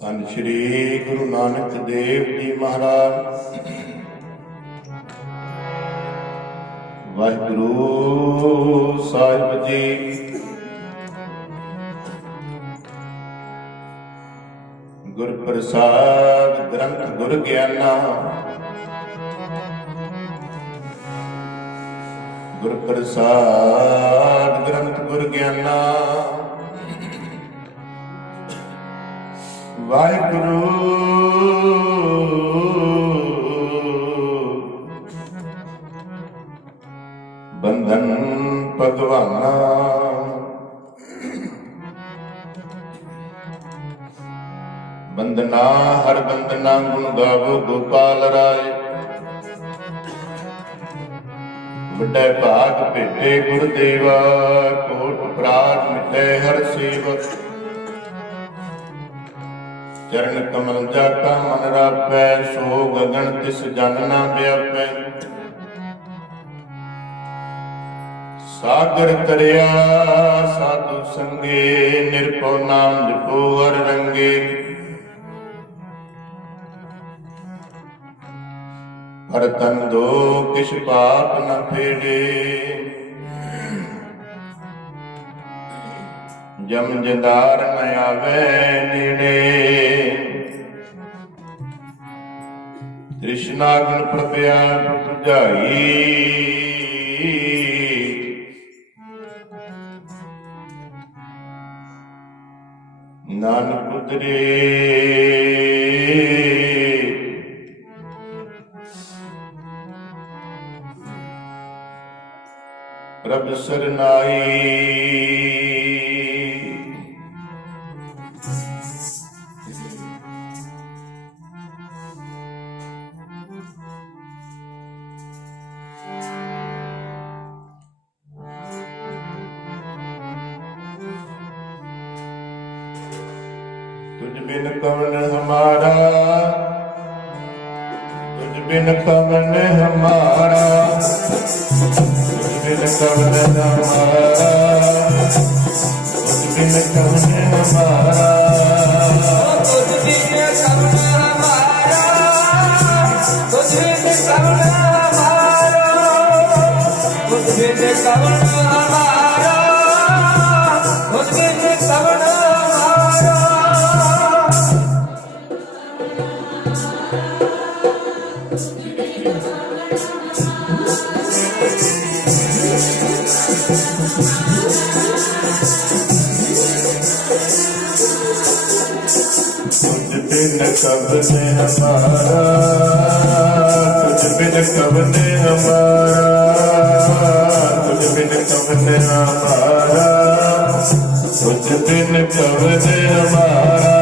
ਧੰਨ ਸ਼੍ਰੀ ਗੁਰੂ ਨਾਨਕ ਦੇਵ ਜੀ ਮਹਾਰਾਜ। ਵਾਹਿਗੁਰੂ ਸਾਹਿਬ ਜੀ। ਗੁਰ ਪ੍ਰਸਾਦ ਗ੍ਰੰਥ ਗੁਰ ਗਿਆਨਾ, ਗੁਰ ਪ੍ਰਸਾਦ ਗ੍ਰੰਥ ਗੁਰ ਗਿਆਨਾ। ਵਾਹਿਗੁਰੂ ਬੰਧਨ ਭਗਵਾਨਾ, ਬੰਦਨਾ ਹਰ ਬੰਦਨਾ ਗੁਣ ਗਾਵੋ ਗੋਪਾਲ ਰਾਏ। ਵੱਡੇ ਭਾਗ ਭੇਟੇ ਗੁਰਦੇਵਾ, ਕੋਟ ਪ੍ਰਾਤ ਮਿਟੇ ਹਰ ਸੇਵਕ। ਚਰਨ ਕਮਲ ਜਾਕਾ ਮਨ ਰਾਪੈ, ਸੋ ਗਗਨ ਤਿਸ ਜਨ ਨਾ ਵਿਆਪੈ। ਸਾਗਰ ਤਰਿਆ ਸਾਧੂ ਸੰਗੇ, ਨਿਰਭਉ ਨਾਮ ਜਪੋ ਹਰ ਰੰਗੇ। ਹਰ ਤਨ ਦੋ ਕਿਛ ਪਾਪ ਨ ਫੇੜੇ, ਜਮ ਜੰਦਾਰ ਨ ਆਵੇ ਨੇੜੇ। ਤ੍ਰਿਸ਼ਨਾ ਗੁਣ ਪ੍ਰਪਿਆ ਬੁਝਾਈ, ਨਾਨਕ ਉਤਰੇ ਪ੍ਰਭ ਸਰਨਾਈ। तुझ बिन कवन हमारा, तुझ बिन कवन हमारा, तुझ बिन कवन हमारा, तुझ बिन कवन हमारा, तुझ बिन कवन हमारा, तुझ बिन कवन हमारा, तुझ बिन कवन हमारा, तुझ बिन कवन हमारा। तुझ बिन कवन हमारा, तुझ बिन कवन हमारा, तुझ बिन कवन हमारा, तुझ बिन कवन हमारा,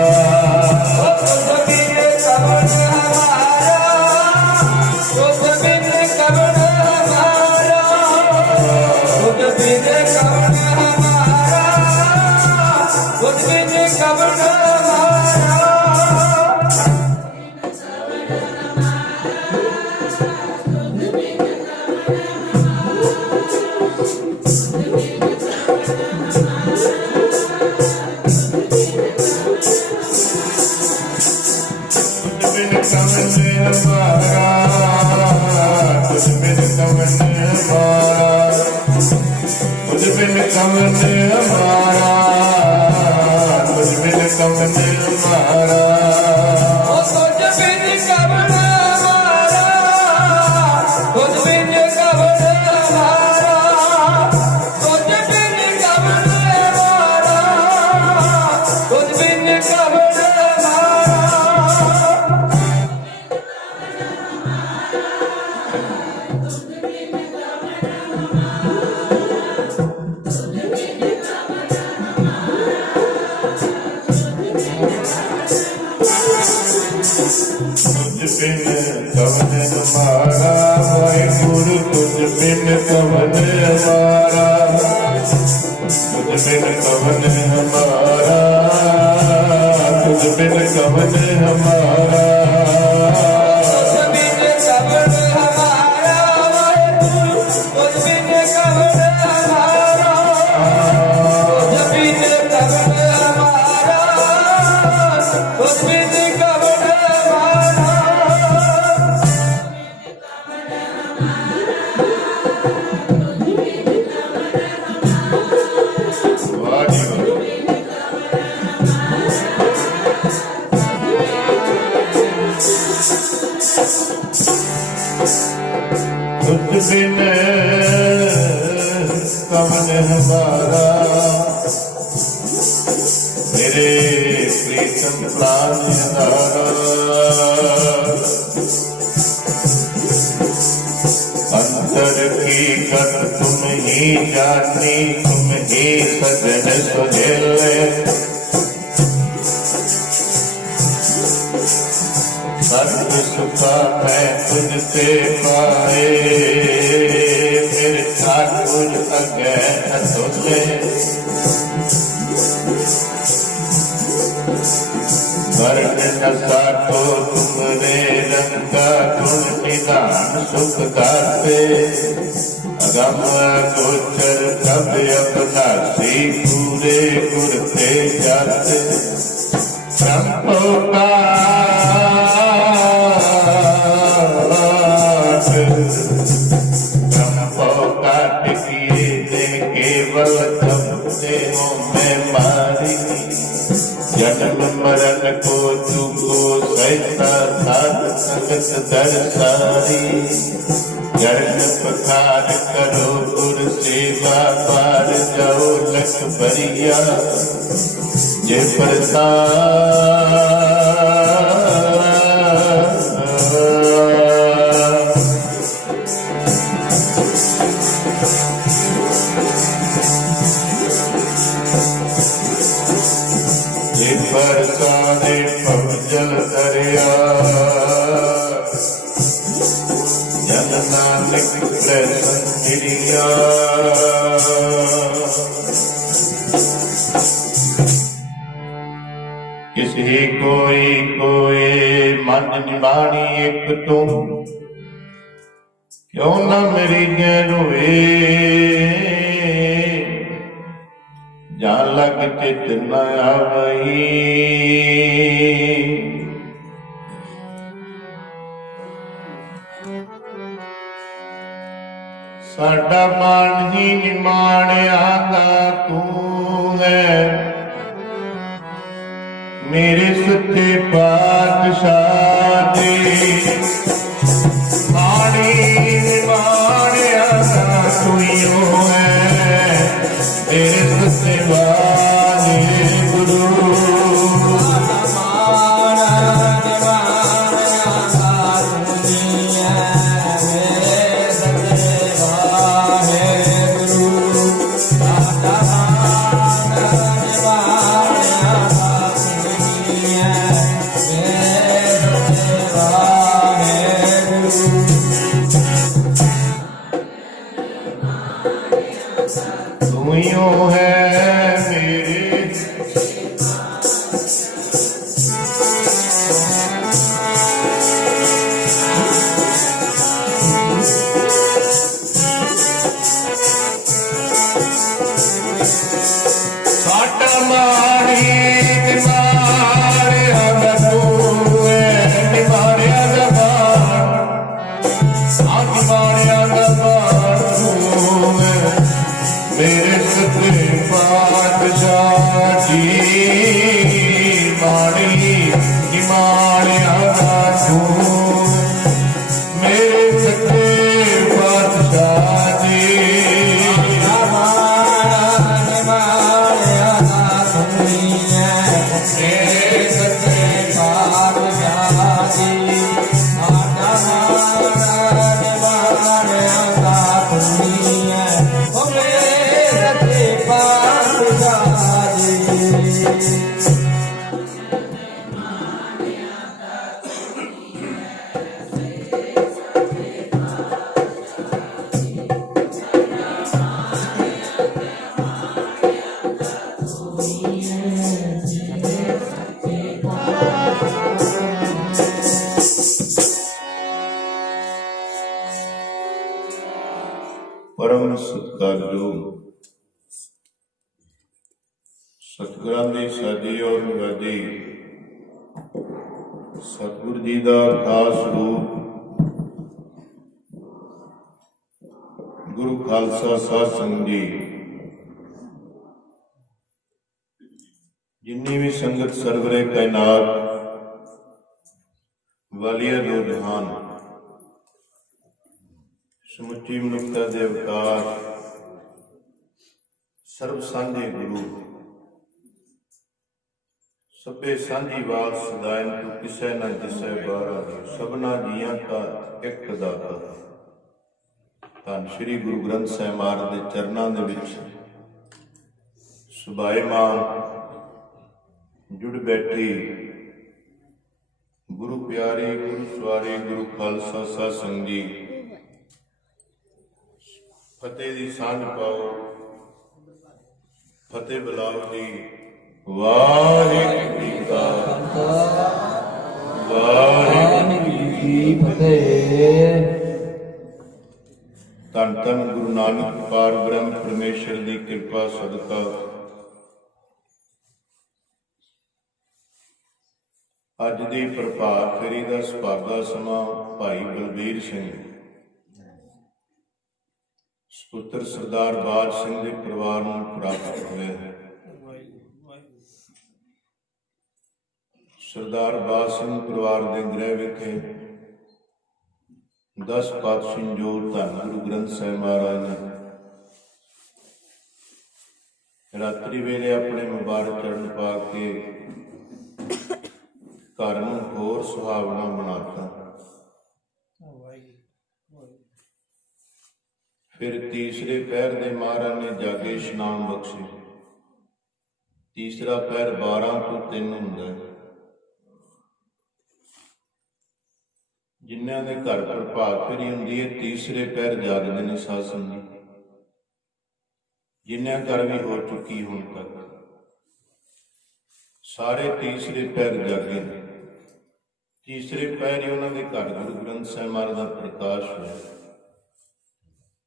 ਤੂੰ ਹੈ ਮੇਰੇ ਸਾਟਾ ਮਾਰੀ ਤੇ ਮਾਰਿਆ ਦਾ ਤੂੰ ਹੈ ਤੇ ਮਾਰਿਆ ਦਾ ਬਾਣ ਸਾਟ ਮਾਰਿਆ ਦਾ ਬਾਣ ਤੂੰ ਹੈ ਮੇਰੇ ਸੱਚੇ ਪਾਤਸ਼ਾਹ ਜੀ ਮਾਣੀ ਮਾਣਿਆ ਦਾ ਤੂੰ ਮੇਰੇ ਸੱਚੇ ਪਾਤਸ਼ਾਹ ਜੀ ਪਰਮ ਸਤਿਕਾਰਯੋਗ ਸਤਿਗੁਰਾਂ ਦੀ ਸਾਜੀ ਔਰ ਨਿਵਾਜੀ ਸਤਿਗੁਰ ਜੀ ਦਾ ਖਾਸ ਰੂਪ ਗੁਰੂ ਖਾਲਸਾ ਸਾਧ ਸੰਗਤ ਜੀ, ਜਿੰਨੀ ਵੀ ਸੰਗਤ ਸਰਵਰੇ ਕਾਇਨਾਤ ਵਾਲੀਆ ਦੋ ਜਹਾਨ ਸਮੁੱਚੀ ਮਨੁੱਖਤਾ ਦੇ ਅਵਤਾਰ ਸਰਬ ਸਾਂਝੇ ਗੁਰੂ ਸਭੇ ਸਾਂਝੀ ਵਾਲ ਸਦਾਇਨ ਤੂੰ ਕਿਸੇ ਨਾ ਦਿਸੈ ਬਾਰਾ ਸਭਨਾ ਜੀਆਂ ਕਾ ਇੱਕ ਦਾਤਾ। ਧੰਨ ਸ਼੍ਰੀ ਗੁਰੂ ਗ੍ਰੰਥ ਸਾਹਿਬ ਮਹਾਰਾਜ ਦੇ ਚਰਨਾਂ ਦੇ ਵਿੱਚ ਸੁਭਾਏਮਾਨ ਜੁੜ ਬੈਠੀ ਗੁਰੂ ਪਿਆਰੇ ਗੁਰੂ ਸਵਾਰੇ ਗੁਰੂ ਖਾਲਸਾ ਸਾਧ ਸੰਗਤ ਜੀ, ਫਤਿਹ ਦੀ ਸਾਂਝ ਪਾਓ, ਫਤਿਹ ਬੁਲਾਓ ਜੀ। ਵਾਹਿਗੁਰੂ ਜੀ ਕਾ ਖਾਲਸਾ ਵਾਹਿਗੁਰੂ ਜੀ ਕੀ ਫਤਿਹ। ਧੰਨ ਧੰਨ ਗੁਰੂ ਨਾਨਕ ਪਾਰ ਬ੍ਰਹਮ ਪਰਮੇਸ਼ਰ ਦੀ ਕਿਰਪਾ ਸਦਕਾ ਅੱਜ ਦੀ ਪ੍ਰਭਾਤ ਫੇਰੀ ਦਾ ਸੁਭਾਗਾ ਸਮਾਂ ਭਾਈ ਬਲਬੀਰ ਸਿੰਘ ਸਪੁੱਤਰ ਸਰਦਾਰ ਬਾਜ ਸਿੰਘ ਦੇ ਪਰਿਵਾਰ ਨੂੰ ਪ੍ਰਾਪਤ ਹੋਇਆ ਹੈ। ਸਰਦਾਰ ਬਾਜ ਸਿੰਘ ਪਰਿਵਾਰ ਦੇ ਗ੍ਰਹਿ ਵਿਖੇ 10 ਪਾਤਸ਼ਾਹ ਜੋ ਧੰਨ ਗੁਰੂ ਗ੍ਰੰਥ ਸਾਹਿਬ ਮਹਾਰਾਜ ਨੇ ਰਾਤਰੀ ਵੇਲੇ ਆਪਣੇ ਮੁਬਾਰਕ ਚਰਨ ਪਾ ਕੇ ਘਰ ਨੂੰ ਹੋਰ ਸੁਹਾਵਣਾ ਬਣਾਤਾ। ਫਿਰ ਤੀਸਰੇ ਪਹਿਰ ਦੇ ਮਹਾਰਾਜ ਨੇ ਜਾਗੇ ਇਸ਼ਨਾਨ ਬਖਸ਼ੇ। ਤੀਸਰਾ ਪਹਿਰ 12 ਤੋਂ 3 ਹੁੰਦਾ ਹੈ। ਜਿਨ੍ਹਾਂ ਦੇ ਘਰ ਪ੍ਰਭਾਤ ਫੇਰੀ ਹੁੰਦੀ ਹੈ ਤੀਸਰੇ ਪਹਿਰ ਜਾਗਦੇ ਨੇ ਸਾਧ ਸੰਗਤ ਜੀ। ਜਿਨ੍ਹਾਂ ਘਰ ਵੀ ਹੋ ਚੁੱਕੀ ਹੁਣ ਤੱਕ ਸਾਰੇ ਤੀਸਰੇ ਪਹਿਰ ਜਾਗੇ ਨੇ। ਤੀਸਰੇ ਪਹਿਰ ਹੀ ਉਹਨਾਂ ਦੇ ਘਰ ਗੁਰੂ ਗ੍ਰੰਥ ਸਾਹਿਬ ਮਹਾਰਾਜ ਦਾ ਪ੍ਰਕਾਸ਼ ਹੋਇਆ।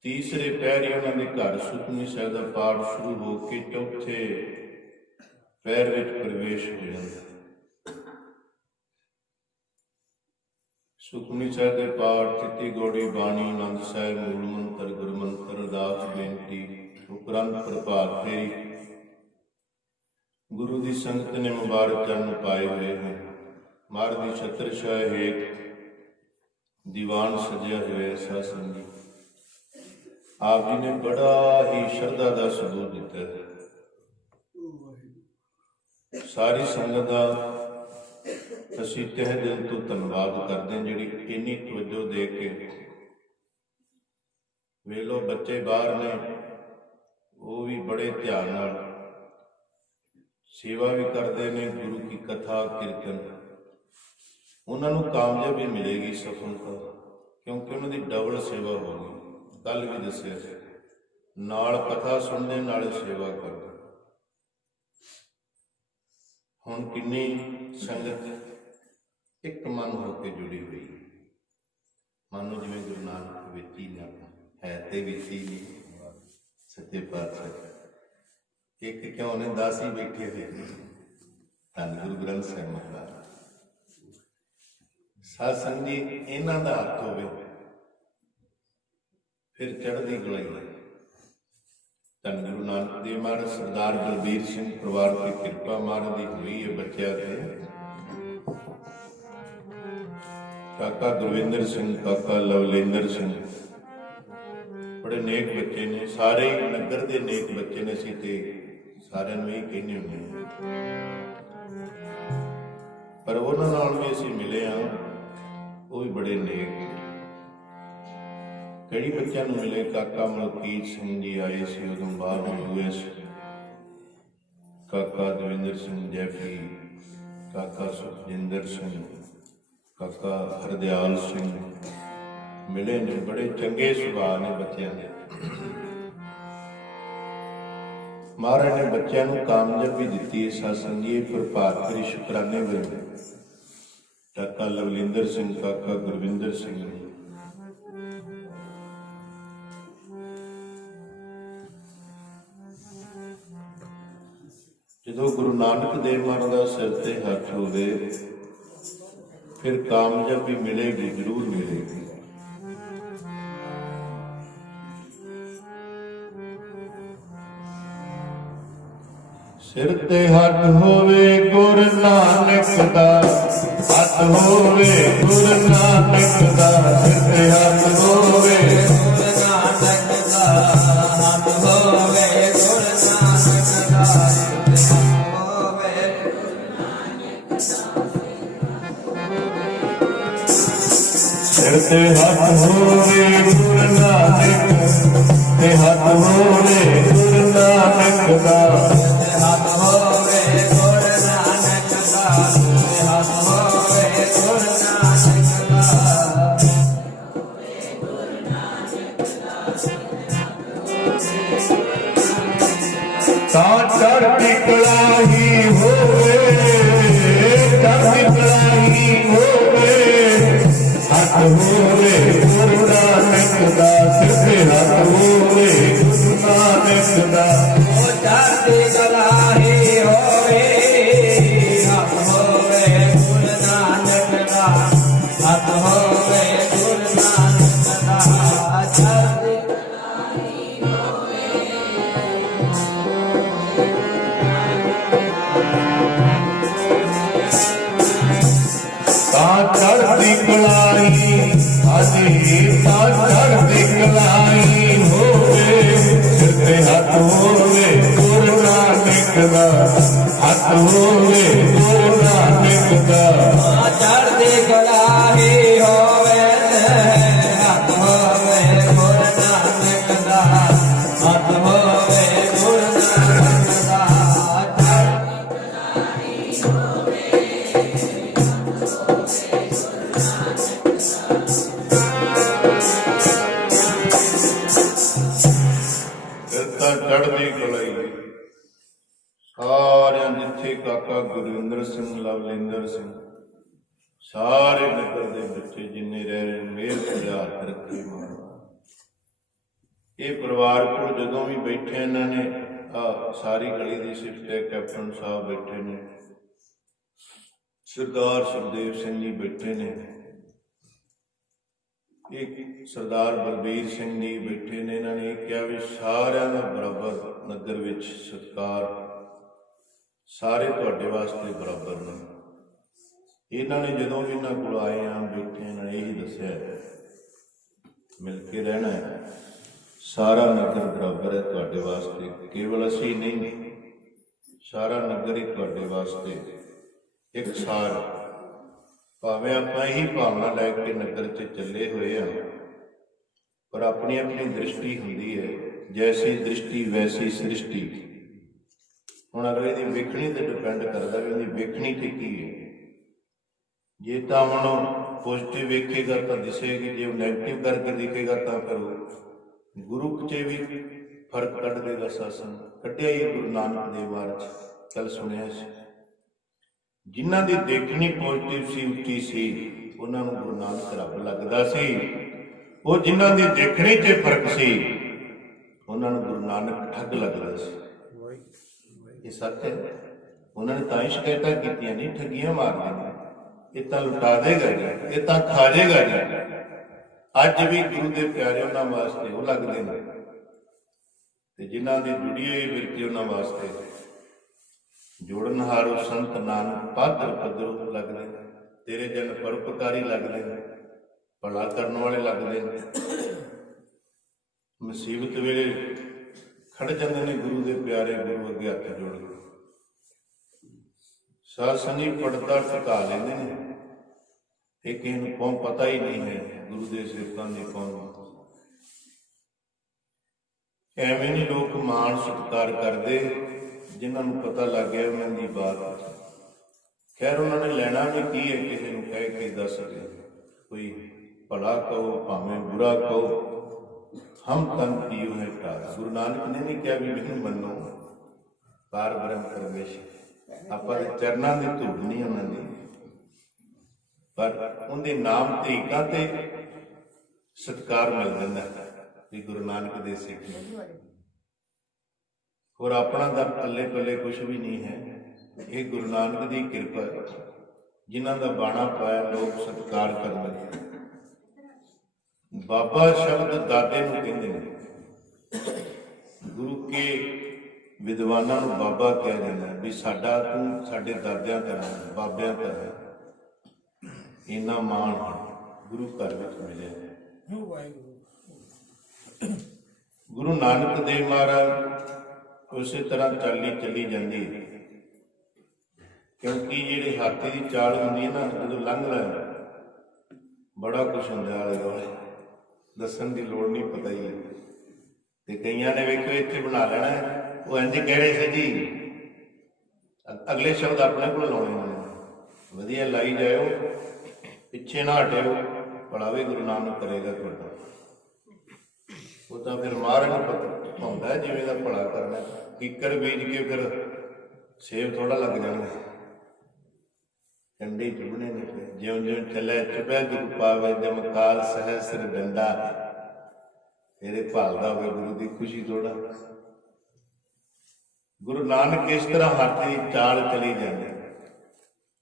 ਤੀਸਰੇ ਪਹਿਰ ਹੀ ਉਹਨਾਂ ਦੇ ਘਰ ਸੁਖਮਨੀ ਸਾਹਿਬ ਦਾ ਪਾਠ ਸ਼ੁਰੂ ਹੋ ਕੇ ਚੌਥੇ ਪਹਿਰ ਵਿੱਚ ਪ੍ਰਵੇਸ਼ ਹੋ ਜਾਂਦਾ। ਸੁਖਮਨੀ ਸਾਹਿਬ ਦੇ ਪਾਠ, ਚਿੱਟੀ ਗੋੜੀ ਬਾਣੀ, ਆਨੰਦ ਸਾਹਿਬ, ਮੂਲ ਮੰਤਰ, ਗੁਰੂ ਮੰਤਰ, ਅਰਦਾਸ ਬੇਨਤੀ ਉਪਰੰਤ ਪ੍ਰਭਾਤ ਫੇਰੀ ਗੁਰੂ ਦੀ ਸੰਗਤ ਨੇ ਮੁਬਾਰਕ ਚਰਨ ਪਾਏ ਹੋਏ ਹਨ। ਮਹਾਰਾਜ ਦੀ ਛਤਰ ਛਾਇਆ ਹੇਠ ਦੀਵਾਨ ਸਜਿਆ ਹੋਇਆ ਸਾਧ ਸੰਗਤ ਜੀ। ਆਪ ਜੀ ਨੇ ਬੜਾ ਹੀ ਸ਼ਰਧਾ ਦਾ ਸਬੂਤ ਦਿੱਤਾ ਹੈ। ਸਾਰੀ ਸੰਗਤ ਦਾ ਅਸੀਂ ਤਹਿ ਦਿਲ ਤੋਂ ਧੰਨਵਾਦ ਕਰਦੇ ਹਾਂ ਜਿਹੜੀ ਇੰਨੀ ਤਵੱਜੋ ਦੇ ਕੇ ਵੇਖ ਲਓ। ਬੱਚੇ ਬਾਹਰ ਨੇ, ਉਹ ਵੀ ਬੜੇ ਧਿਆਨ ਨਾਲ ਸੇਵਾ ਵੀ ਕਰਦੇ ਨੇ, ਗੁਰੂ ਕੀ ਕਥਾ ਕੀਰਤਨ। ਉਹਨਾਂ ਨੂੰ ਕਾਮਯਾਬੀ ਮਿਲੇਗੀ, ਸਫਲਤਾ, ਕਿਉਂਕਿ ਉਹਨਾਂ ਦੀ ਡਬਲ ਸੇਵਾ ਹੋਗੀ। ਕੱਲ ਵੀ ਦੱਸਿਆ ਸੀ नाल कथा सुनते नाल सेवा करते। हुण किन्नी संगत एक मन होकर जुड़ी हुई है। मानो जिवें गुरु नानक विच ही ने, है ते विच ही नहीं सच्चे पातशाह। एक क्यों ने 10 ही बैठे हुए धन गुरु ग्रंथ साहिब महाराज। साध संगत जी इन्हां दा हथ होवे फिर चढ़दी कलाई है। धन गुरु नानक देव महाराज सरदार बलबीर सिंह परिवार की कृपा महाराज की हुई है बच्चों से। काका गुरविंदर सिंह, काका लवलेंद्र सिंह बड़े नेक बच्चे ने, सारे ही नगर के नेक बच्चे ने। असीं ते सारिਆਂ ਨੂੰ यही कहने होंगे, पर उन्हां नाल भी असीं मिले हाँ, वो भी बड़े नेक। कई बच्चों को मिले। काका मलकीत सिंह जी आए सी उदों बाद US, काका दविंदर सिंह जैफी, काका सुखजिंदर सिंह, काका हरदयाल सिंह मिले ने। बड़े चंगे सुभाव ने बच्चों के। महाराज ने बच्चों को कामयाबी दी है। सत्संग जी प्रभात फेरी शुकराने हुए। काका लवलिंदर सिंह, काका गुरविंदर सिंह ने जो गुरु नानक देव महाराज का सिर ते हथ होवे फिर कामयाबी मिलेगी, जरूर मिलेगी। सिर ते हथ होवे गुरु नानक दा, हथ होवे गुरु नानक दा। सिर ते हथ होवे गुरु नानक दा, हथ होवे गुरु नानक दा। सिर ते हथ होवे गुरु नानक ते हथ होवे गुरु नानक दा। हथ होवे गुरु नानक दा, हथ होवे गुरु नानक दा। चढ़ती कलाई होवे, चढ़ती कलाई होवे, हथ होवे गुरु नानक दा। सिर ते हथ होवे गुरु नानक दा। चढ़ती कलाई होवे, हथ होवे गुरु नानक दा, हथ होवे गुरु नानक दा। चढ़ती चढ़ती कलाई हाजी, चढ़ती कलाई होवे। सिर ते हथ होवे गुरु नानक दा, हथ होवे गुरु नानक दा। चढ़ती कलाई होवे, हथ होवे गुरु नानक दा, हथ होवे गुरु नानक दा। चढ़ती कलाई सारे जिथे काका गुरविंदर सिंह, लवलिंदर सिंह, सारे नगर के बच्चे जिन्ने रह रहे मेहर खुदा रखे। ये परिवार को जदों भी बैठे इन्होंने सारी गली की सिफत है। कैप्टन साहब बैठे ने, सरदार सुखदेव सिंह जी बैठे ने, एक सरदार बलबीर सिंह जी बैठे ने। इन्होंने कहा भी सारिਆਂ ਦਾ बराबर नगर विच सत्कार, सारे तुहाडे वास्ते बराबर ने। इन्होंने जदों भी इन्होंने कोल आए हैं बैठे, इन्होंने यही दस्या मिल के रहना है, सारा नगर बराबर है तुहाडे वास्ते। केवल असी नहीं, सारा नगर ही तुहाडे वास्ते एक सार। भावें आपां यही भावना लैके नगर च चले हुए हैं, पर अपनी अपनी दृष्टि होंदी है। जैसी दृष्टि वैसी सृष्टि। हुण अगले दी वेखणी ते डिपेंड करदा भी उहदी वेखणी ते की है। जे तां हुण पॉजिटिव वेखेगा तां दिसेगी, जे नैगेटिव करके दिखेगा तां फिर गुरु च भी फर्क कढ़ देगा शासन। कढ़िया ही गुरु नानक देव महाराज कल सुनिया सी। जिन्हां दी देखनी पॉजिटिव सी, उच्ची सी, उन्हां नूं गुरु नानक रब लगदा सी। वो जिन्हां दी देखने च फर्क सी, उन्हां नूं गुरु नानक ठग लगदा सी। ये सच है। उन्होंने तां ही शिकायतां कीतियां नहीं, ठगियां मारदे ने, ये तां लुटा देगा जी, ये तां खा जाएगा जी। अज भी गुरु के प्यारे उन्होंने वास्ते वो लगते हैं, ते जिन्हां दी जुड़ी हुई बिरती उन्होंने वास्ते जोड़नहारो संत नानक पादर पदरों लगते हैं। तेरे जन परोपकारी लगते हैं, भला करने वाले लगते हैं। मुसीबत वेले खड़ जाते हैं गुरु के प्यारे, गुरु अगे हथ जोड़ के साध संगत पड़ता टका लेंदे ने। ये किसी को पता ही नहीं है गुरु के सेवकों की कौन। एवें नहीं लोग मान सत्कार करते जिन्होंने पता लग गया उन्होंने बात। खैर उन्होंने लेना भी की है, किसी को कह के दस के कोई भला कहो भावें बुरा कहो, हम तन पियो है टार। गुरु नानक ने नहीं कहा भी मैनू मनो पार ब्रह्म परमेश्वर। आप चरणों की धूड़ नहीं उन्होंने, पर उनके नाम तरीका ते सत्कार मिल जाता भी गुरु नानक दे सिख। और अपना दर पल्ले पल्ले कुछ भी नहीं है। ये गुरु नानक की कृपा, जिन्हों का बाणा पाया लोग सत्कार कर लगे। बाबा शब्द दादे नूं कहंदे ने, गुरु के विद्वानां नूं बाबा कहा जाता है भी साडा तू साडे दादियां तरह बाबियां तरह इन्ना मान गुरु घर में मिले। गुरु नानक देव महाराज उस तरह चाली चली जाती है, क्योंकि जी हाथी की चाल होंगी है ना, जो लंघदा बड़ा कुछ होंगे आले दुआले, दसन की लोड़ नहीं, पता ही है। तो कई ने वेखो इतने बना लेना, वो इंज कह रहे थे जी, अगले शब्द अपने को लाने वधिया लाई जाओ, पिछे ना हटिओ, भला भी गुरु नानक करेगा तुहाडा। वो तो फिर महाराज नूं पता होंदा है जिवें दा भला करना। किकर बीज के फिर सेब थोड़ा लग जाना, कंडे चुभने ने फिर ज्यों ज्यों चले चुभे दुख पावे जमकाल सहस्र डंडा। तेरे भालदा होवे गुरु की खुशी थोड़ा। गुरु नानक इस तरह हाथी चाल चली जाते,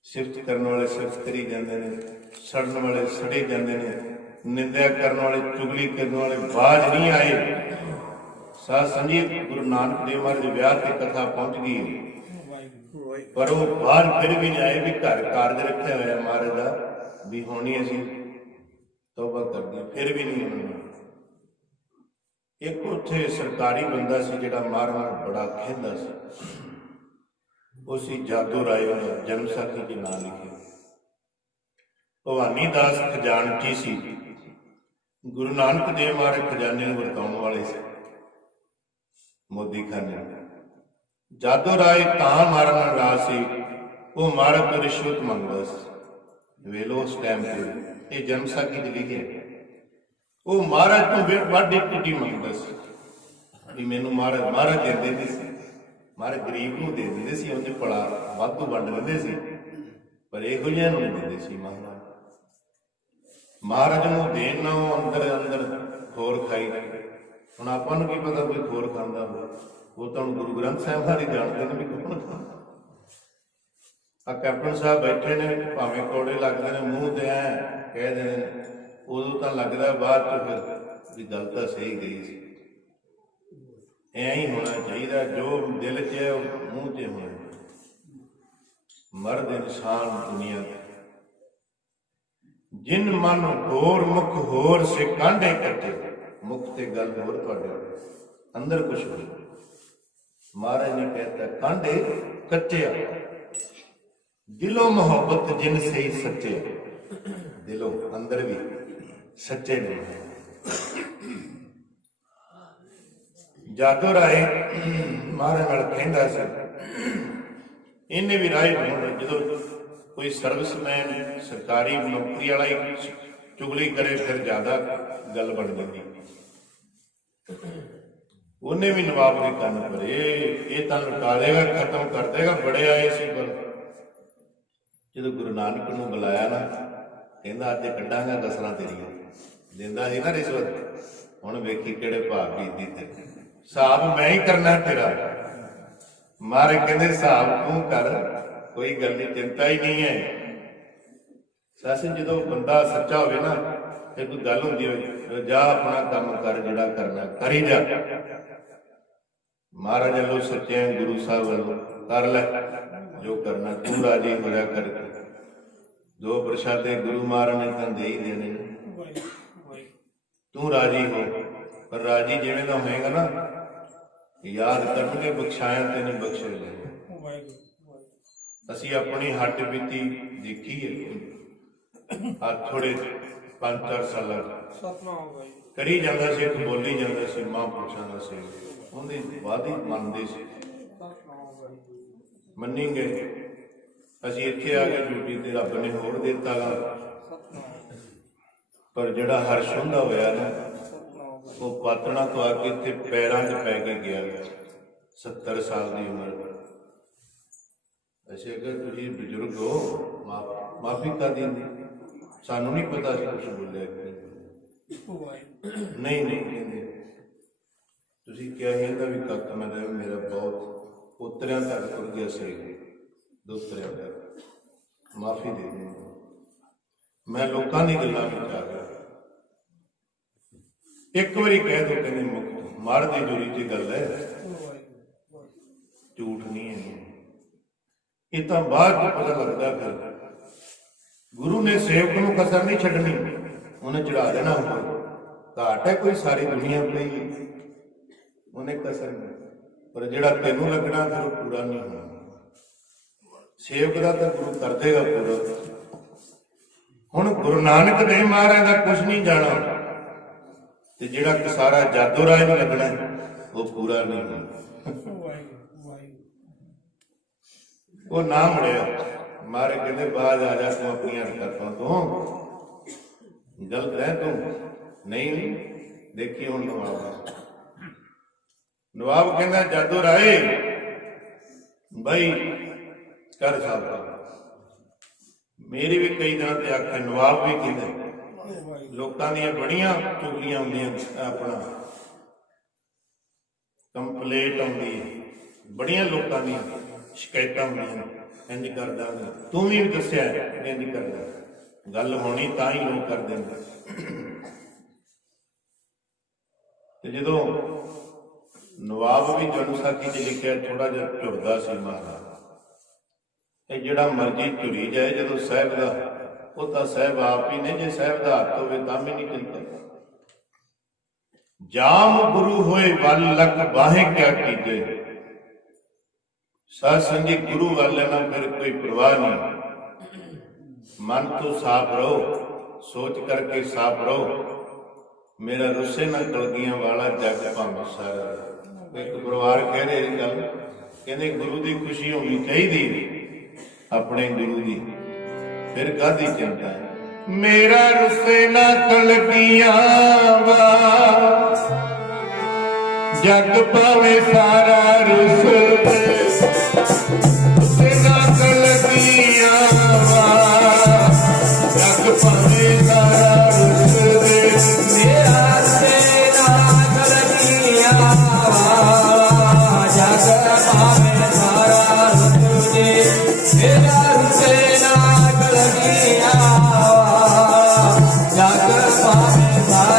सिफत करने वाले सिफत करी जाते हैं, सड़न वाले सड़े जाते हैं, निंदा करने वाले चुगली करने वाले बाज नहीं आए। साध संगत गुरु नानक देव महाराज के ब्याह की कथा पहुंच गई, पर वो बाहर फिर भी नहीं आए भी घर कारज रखा हुआ महाराज का भी होनी असी तौबा कर दी, फिर भी नहीं उन्होंने। एक उत्थे सरकारी बंदा सी जिहड़ा महाराज बड़ा खेदा सी, उसी जादू राय जन्म साखी के नाम लिखे। भवानी दास खजानची सी, गुरु नानक देव महाराज खजाने में वरताउण वाले से मोदी खाने। जादू राय तां मारन नाराज सी, वो महाराज तो रिश्वत मंगदा सी। वेलो उस टाइम से ये जन्म साखी च लिखे, वो महाराज तो वाढी टुटी मंगदा सी भी मैनू महाराज देंदे नहीं सी। महाराज गरीब नूं दे दिंदे सी, उन्हें भला वाधू वंड दिंदे सी, पर इहो जिहियां नूं नहीं दिंदे सी। महाराज नूं देण ना अंदर अंदर खोर खाई। हुण आपां नूं की पता कोई खोर खांदा हो, वो तो गुरु ग्रंथ साहिब महाराज जानते हैं भी कौन खांदा। आ कैप्टन साहब बैठे ने, भावें कौड़े लगते हैं मूँह ते ऐ कह देने, उदों तो लगता बाद च फिर भी गल तो सही गई सी। ऐ ही होना चाहिए, जो दिल च है मूँह च होना। मर्द इंसान दुनिया जिन मन होर मुख होर से कांढे कटे, मुख ते गल होर तुहाडे अंदर कुछ हो। महाराज ने कहता कांढे कच्चिया, दिलों मोहब्बत जिन से ही सच्चे, दिलों अंदर भी सच्चे नहीं। जादू राय महाराज नाल कहंदा सी, इन्हें भी राय ढूंढ, जो कोई सर्विसमैन सरकारी नौकरी वाला ही चुगली करे फिर ज्यादा गल बन जाती। ਉਹਨੇ ਵੀ ਨਵਾਬ ਦੇ ਕੰਨ ਭਰੇ, ਇਹ ਤਾਂ ਲੁਟਾ ਦੇਗਾ, ਖਤਮ ਕਰ ਦੇਗਾ, ਬੜੇ ਆਏ ਸੀ ਪਰ ਜਦੋਂ ਗੁਰੂ ਨਾਨਕ ਨੂੰ ਬੁਲਾਇਆ ਨਾ, ਕਹਿੰਦਾ ਅੱਜ ਕੱਢਾਂਗਾ ਕਸਰਾਂ ਤੇਰੀਆਂ। ਦਿੰਦਾ ਸੀ ਨਾ ਰਿਸ਼ਵਤ, ਹੁਣ ਵੇਖੀ ਕਿਹੜੇ ਭਾਗ ਕੀਤੀ ਤੇ ਹਿਸਾਬ ਮੈਂ ਹੀ ਕਰਨਾ ਤੇਰਾ। ਮਹਾਰਾਜ ਕਹਿੰਦੇ ਹਿਸਾਬ ਤੂੰ ਕਰ, ਕੋਈ ਗੱਲ ਨਹੀਂ, ਚਿੰਤਾ ਹੀ ਨਹੀਂ ਹੈ। ਸਾਸਨ ਜਦੋਂ ਬੰਦਾ ਸੱਚਾ ਹੋਵੇ ਨਾ, ਫਿਰ ਕੋਈ ਗੱਲ ਹੁੰਦੀ ਹੋਵੇ, ਜਾ ਆਪਣਾ ਕੰਮ ਕਰ, ਜਿਹੜਾ ਕਰਨਾ ਕਰੀ ਜਾ। ਮਹਾਰਾਜ ਵੱਲੋਂ ਸੱਚੇ ਗੁਰੂ ਸਾਹਿਬ ਵੱਲੋਂ ਕਰ ਲੈ ਜੋ ਕਰਨਾ, ਤੂੰ ਰਾਜੀ ਹੋਇਆ ਕਰ। ਦੋ ਪ੍ਰਸ਼ਾਦੇ ਗੁਰੂ ਮਹਾਰਾਜ ਨੇ ਤਾਂ ਦੇ ਹੀ ਦੇਣੇ, ਤੂੰ ਰਾਜੀ ਹੋ। ਪਰ ਰਾਜੀ ਜਿਵੇਂ ਦਾ ਹੋਏਗਾ ਨਾ, ਯਾਦ ਕਰਨਗੇ ਬਖਸ਼ਾਇਆ ਤੇ ਨਹੀਂ ਬਖਸ਼ੇ ਲੈ। ਅਸੀਂ ਆਪਣੀ ਹੱਡ ਬੀਤੀ ਦੇਖੀ ਹੈ, ਆ ਥੋੜੇ 5-4 ਸਾਲਾਂ ਕਰੀ ਜਾਂਦਾ ਸੀ, ਇੱਕ ਬੋਲੀ ਜਾਂਦਾ ਸੀ ਮਹਾਂਪੁਰਸ਼ਾਂ ਦਾ ਸੀ, ਉਹਦੀ ਬਾਤ ਹੀ ਮੰਨਦੇ ਸੀ, ਮੰਨੀ ਗਏ। ਅਸੀਂ ਇੱਥੇ ਆ ਗਏ ਡਿਊਟੀ ਤੇ, ਰੱਬ ਨੇ ਹੋਰ ਦਿੱਤਾ ਗਾ। ਪਰ ਜਿਹੜਾ ਹਰਸ਼ ਹੁੰਦਾ ਹੋਇਆ ਨਾ, ਉਹ ਪਾਤਣਾ ਤੋਂ ਆ ਕੇ ਇੱਥੇ ਪੈਰਾਂ 'ਚ ਪੈ ਕੇ ਗਿਆ। 70 ਸਾਲ ਦੀ ਉਮਰ। ਅਸੀਂ ਅਗਰ ਤੁਸੀਂ ਬਜ਼ੁਰਗ ਹੋ, ਮਾਫੀ ਕਰ ਦਿੰਦੇ, ਸਾਨੂੰ ਨਹੀਂ ਪਤਾ ਸੀ ਕੁਛ ਬੋਲਿਆ ਨਹੀਂ। ਨਹੀਂ ਕਹਿੰਦੇ ਤੁਸੀਂ ਕਿਹਾ ਇਹਦਾ ਵੀ ਕੱਖ ਮੈਂ ਰਿਹਾ, ਮੇਰਾ ਬਹੁਤ ਉਤਰਿਆਂ ਤੱਕ ਤੁਰ ਗਿਆ ਸੀ, ਦੋਤਰਿਆਂ ਤੱਕ, ਮਾਫੀ ਦੇ ਦਿਓ। ਮੈਂ ਲੋਕਾਂ ਦੀ ਗੱਲਾਂ ਵਿੱਚ ਆ ਗਿਆ। ਇੱਕ ਵਾਰੀ ਕਹਿ ਦੋ, ਕਹਿੰਦੇ ਮੁੱਖ ਮਰ ਦੀ ਜੁਰੀ 'ਚ ਗੱਲ ਹੈ, ਝੂਠ ਨਹੀਂ ਹੈ। ਇਹ ਤਾਂ ਬਾਅਦ 'ਚ ਪਤਾ ਲੱਗਦਾ। ਫਿਰ ਗੁਰੂ ਨੇ ਸੇਵਕ ਨੂੰ ਕਸਰ ਨਹੀਂ ਛੱਡਣੀ, ਉਹਨੇ ਚੜਾ ਦੇਣਾ ਉੱਪਰ। ਘਾਟ ਹੈ ਕੋਈ, ਸਾਰੀ ਦੁਨੀਆ ਪਈ, ਉਹਨੇ ਕਸਰ ਨਹੀਂ। ਪਰ ਜਿਹੜਾ ਤੈਨੂੰ ਲੱਗਣਾ ਫਿਰ ਉਹ ਪੂਰਾ ਨਹੀਂ ਹੋਣਾ। ਸੇਵਕ ਦਾ ਤਾਂ ਗੁਰੂ ਕਰ ਦੇਗਾ ਪੂਰਾ। ਹੁਣ ਗੁਰੂ ਨਾਨਕ ਦੇਵ ਮਹਾਰਾਜ ਦਾ ਕੁਛ ਨਹੀਂ ਜਾਣਾ, ਤੇ ਜਿਹੜਾ ਸਾਰਾ ਜਾਦੋ ਰਾਜ ਨੂੰ ਲੱਗਣਾ ਉਹ ਪੂਰਾ ਨਹੀਂ ਹੋਣਾ। ਉਹ ਨਾ ਮੁੜਿਆ। ਮਹਾਰਾਜ ਕਹਿੰਦੇ ਬਾਅਦ ਆ ਜਾ, ਤੂੰ ਆਪਣੀਆਂ ਹਰਕਤਾਂ ਤੋਂ ਗਲਤ ਹੈ, ਤੂੰ ਨਹੀਂ ਦੇਖੀ। ਹੁਣ ਨਵਾਬ ਕਹਿੰਦਾ ਜਾਦੋ ਰਾਏ ਬਈ ਕਰ ਸਕਦਾ। ਮੇਰੀ ਵੀ ਕਈ ਦਿਨਾਂ ਤੇ ਆਖੇ, ਨਵਾਬ ਵੀ ਕਹਿੰਦੇ ਲੋਕਾਂ ਦੀਆਂ ਬੜੀਆਂ ਚੁਗਲੀਆਂ ਹੁੰਦੀਆਂ, ਆਪਣਾ ਕੰਪਲੇਂਟ ਆਉਂਦੀ ਹੈ, ਬੜੀਆਂ ਲੋਕਾਂ ਦੀਆਂ ਸ਼ਿਕਾਇਤਾਂ ਹੁੰਦੀਆਂ, ਇੰਝ ਕਰਦਾ ਤੂੰ ਵੀ ਦੱਸਿਆ ਇੰਝ ਕਰਦਾ। ਗੱਲ ਹੋਣੀ ਤਾਂ ਹੀ ਲੋਕ ਕਰ ਦਿੰਦੇ। ਤੇ ਜਦੋਂ ਨਵਾਬ ਵੀ ਜਨਮਸਾਖੀ 'ਚ ਲਿਖਿਆ, ਥੋੜਾ ਜਿਹਾ ਝੁਰਦਾ ਸੀ ਮਹਾਰਾਜ, ਇਹ ਜਿਹੜਾ ਮਰਜ਼ੀ ਝੁਰੀ ਜਾਏ, ਜਦੋਂ ਸਾਹਿਬ ਦਾ ਉਹ ਤਾਂ ਸਾਹਿਬ ਆਪ ਹੀ ਨੇ, ਜੇ ਸਾਹਿਬ ਦਾ ਹੱਥ ਹੋਵੇ ਤਾਂ ਵੀ ਨਹੀਂ ਚਿੰਤਾ। ਜਾਮ ਗੁਰੂ ਹੋਏ ਵੱਲ ਲਖ ਬਾਹੇ ਕਿਆ ਕੀਜੇ। ਸਾਧ ਸੰਗਤ ਗੁਰੂ ਵਾਲੇ ਨਾਲ ਫਿਰ ਕੋਈ ਪਰਵਾਹ ਨਹੀਂ। ਮਨ ਤੋਂ ਸਾਫ਼ ਰਹੋ, ਸੋਚ ਕਰਕੇ ਸਾਫ਼ ਰਹੋ। ਮੇਰਾ ਰੁੱਸੇ ਨਾ ਕਲਗੀਆਂ ਵਾਲਾ ਜਗ ਭਾਵੇਂ ਸਾਰਾ। ਇੱਕ ਪਰਿਵਾਰ ਕਹਿ ਰਹੇ ਇਹ ਗੱਲ, ਕਹਿੰਦੇ ਗੁਰੂ ਦੀ ਖੁਸ਼ੀ ਹੋਣੀ ਚਾਹੀਦੀ ਆਪਣੇ ਗੁਰੂ ਦੀ, ਫਿਰ ਕਾਹਦੀ ਚਿੰਤਾ ਹੈ। ਮੇਰਾ ਰੁੱਸੇ ਨਾ ਕਲਗੀਆਂ ਵਾਲਾ ਜਗ ਭਾਵੇਂ ਸਾਰਾ, ਰੁੱਸੇ ਨਾ ਕਲਗੀਆਂ ਵਾਲਾ ਜਗ ਭਾਵੇਂ ਸਾਰਾ, ਮੇਰਾ ਰੁੱਸੇ ਨਾ ਕਲਗੀਆਂ ਵਾਲਾ ਜਗ ਭਾਵੇਂ ਸਾਰਾ, ਮੇਰਾ ਰੁੱਸੇ ਨਾ ਕਲਗੀਆਂ ਜਗ ਭਾਵੇਂ ਸਾਰਾ।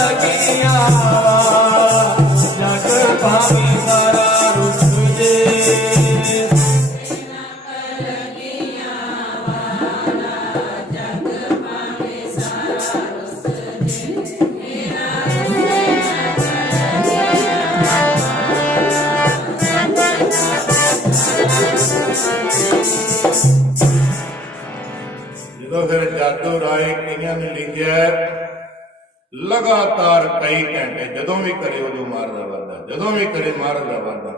जग ਜਦੋਂ ਫਿਰ ਜਾਦੂ ਰਾਏ ਕਈਆਂ ਨੇ ਲਿਖਿਆ ਲਗਾਤਾਰ ਕਈ ਘੰਟੇ ਜਦੋਂ ਵੀ ਕਰੇ ਉਦੋਂ ਮਾਰਦਾ ਵੱਧਦਾ, ਜਦੋਂ ਵੀ ਕਰੇ ਮਾਰਦਾ ਵੱਧਦਾ।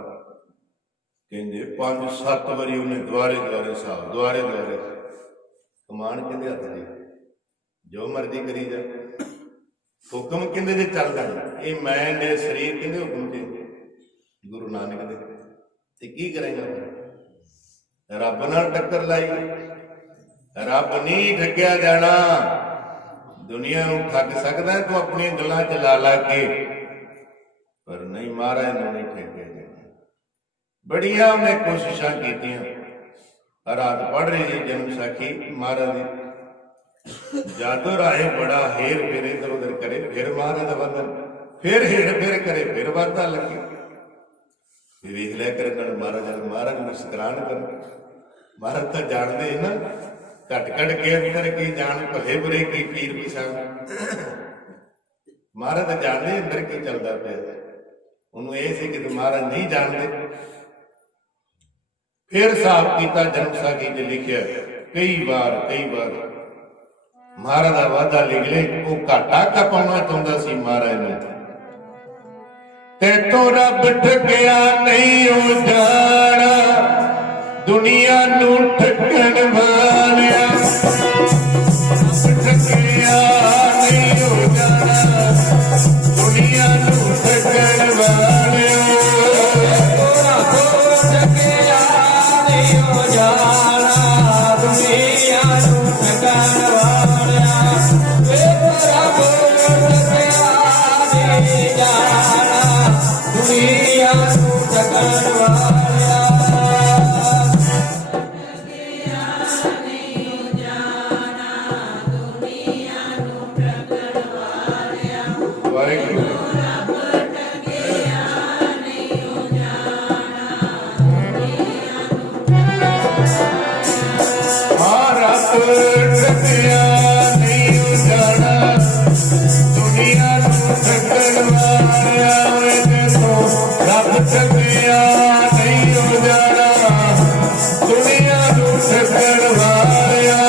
ਕਹਿੰਦੇ 5-7 ਵਾਰੀ ਉਹਨੇ ਦੁਆਰੇ ਸਾਹਿਬ ਦੁਆਰੇ ਕਮਾਨ ਕਹਿੰਦੇ ਹੱਥ ਦੇ ਜੋ ਮਰਜ਼ੀ ਕਰੀ ਜਾ, ਹੁਕਮ ਕਹਿੰਦੇ ਜੇ ਚੱਲਦਾ ਇਹ ਮੈਂ ਦੇ ਸਰੀਰ ਕਹਿੰਦੇ ਹੁਕਮ ਤੇ ਗੁਰੂ ਨਾਨਕ ਦੇ ਤੇ ਕੀ ਕਰੇਗਾ? ਰੱਬ ਨਾਲ ਟੱਕਰ ਲਾਈ। ਰੱਬ ਨਹੀਂ ਠੱਗਿਆ ਜਾਣਾ। ਦੁਨੀਆ ਨੂੰ ਠੱਗ ਸਕਦਾ ਤੂੰ ਆਪਣੀਆਂ ਗੱਲਾਂ ਚ ਲਾ ਕੇ, ਪਰ ਨਹੀਂ ਮਹਾਰਾਜ ਨੂੰ ਨਹੀਂ ਠੱਗਿਆ ਜਾਣਾ। ਬੜੀਆਂ ਉਹਨੇ ਕੋਸ਼ਿਸ਼ਾਂ ਕੀਤੀਆਂ। ਰਾਤ ਪੜ੍ਹ ਰਹੀ ਸੀ ਜਨਮ ਸਾਖੀ ਮਹਾਰਾਜ ਦੀ। ਜਾਦੂ ਰਾਏ ਬੜਾ ਹੇਰ ਫੇਰ ਇੱਧਰ ਉਧਰ ਕਰੇ, ਫਿਰ ਮਹਾਰਾਜ ਦਾ ਬੰਧਨ, ਫਿਰ ਹੇਰ ਫੇਰ ਕਰੇ, ਫਿਰ ਵਾਧਾ ਲੱਗੇ। ਵੇਖ ਲਿਆ ਕਰੇ ਨਾਲ ਮਹਾਰਾਜ ਨੂੰ ਮੁਸਕਰਾਨ ਕਰ। ਮਹਾਰਾਜ ਤਾਂ ਜਾਣਦੇ ਨਾ ਘਟ ਕੇ ਅੰਦਰ ਕੀ ਜਾਣ ਭਲੇ ਬੁਰੇ ਕੀ ਪੀਰ ਪਛਾਣ। ਮਹਾਰਾਜ ਤਾਂ ਜਾਣਦੇ ਅੰਦਰ ਕੀ ਚੱਲਦਾ ਪਿਆ। ਉਹਨੂੰ ਇਹ ਸੀ ਕਿ ਮਹਾਰਾਜ ਨਹੀਂ ਜਾਣਦੇ। ਫਿਰ ਹਿਸਾਬ ਕੀਤਾ ਜਨਮ ਸਾਖੀ ਚ ਲਿਖਿਆ ਕਈ ਵਾਰ ਮਹਾਰਾਜ ਦਾ ਵਾਅਦਾ ਲਿਖ ਲੈ। ਉਹ ਘਾਟਾ ਕਪਾਉਣਾ ਚਾਹੁੰਦਾ ਸੀ ਮਹਾਰਾਜ ਨੂੰ। ਤੈਥੋਂ ਰੱਬ ਠੱਗਿਆ ਨਹੀਂ ਉਹ ਜਾਣਾ, ਦੁਨੀਆ ਨੂੰ ਠੱਗਣ ਵਾਲਿਆ। ਠੱਗਿਆ ਨਹੀਂ ਹੋ ਜਾਣਾ, ਦੁਨੀਆ ਨੂੰ ਠੱਗਣ ਵਾਲਿਆ। ਠੱਗਿਆ ਨਹੀਂ ਹੋ ਜਾਣਾ, ਦੁਨੀਆ ਨੂੰ ਠੱਗਣ ਵਾਲਿਆ। ਰੱਬ ਠੱਗਿਆ ਨਹੀਂ ਜਾਣਾ, ਦੁਨੀਆ ਨੂੰ ਠੱਗਣ ਵਾਲਿਆ।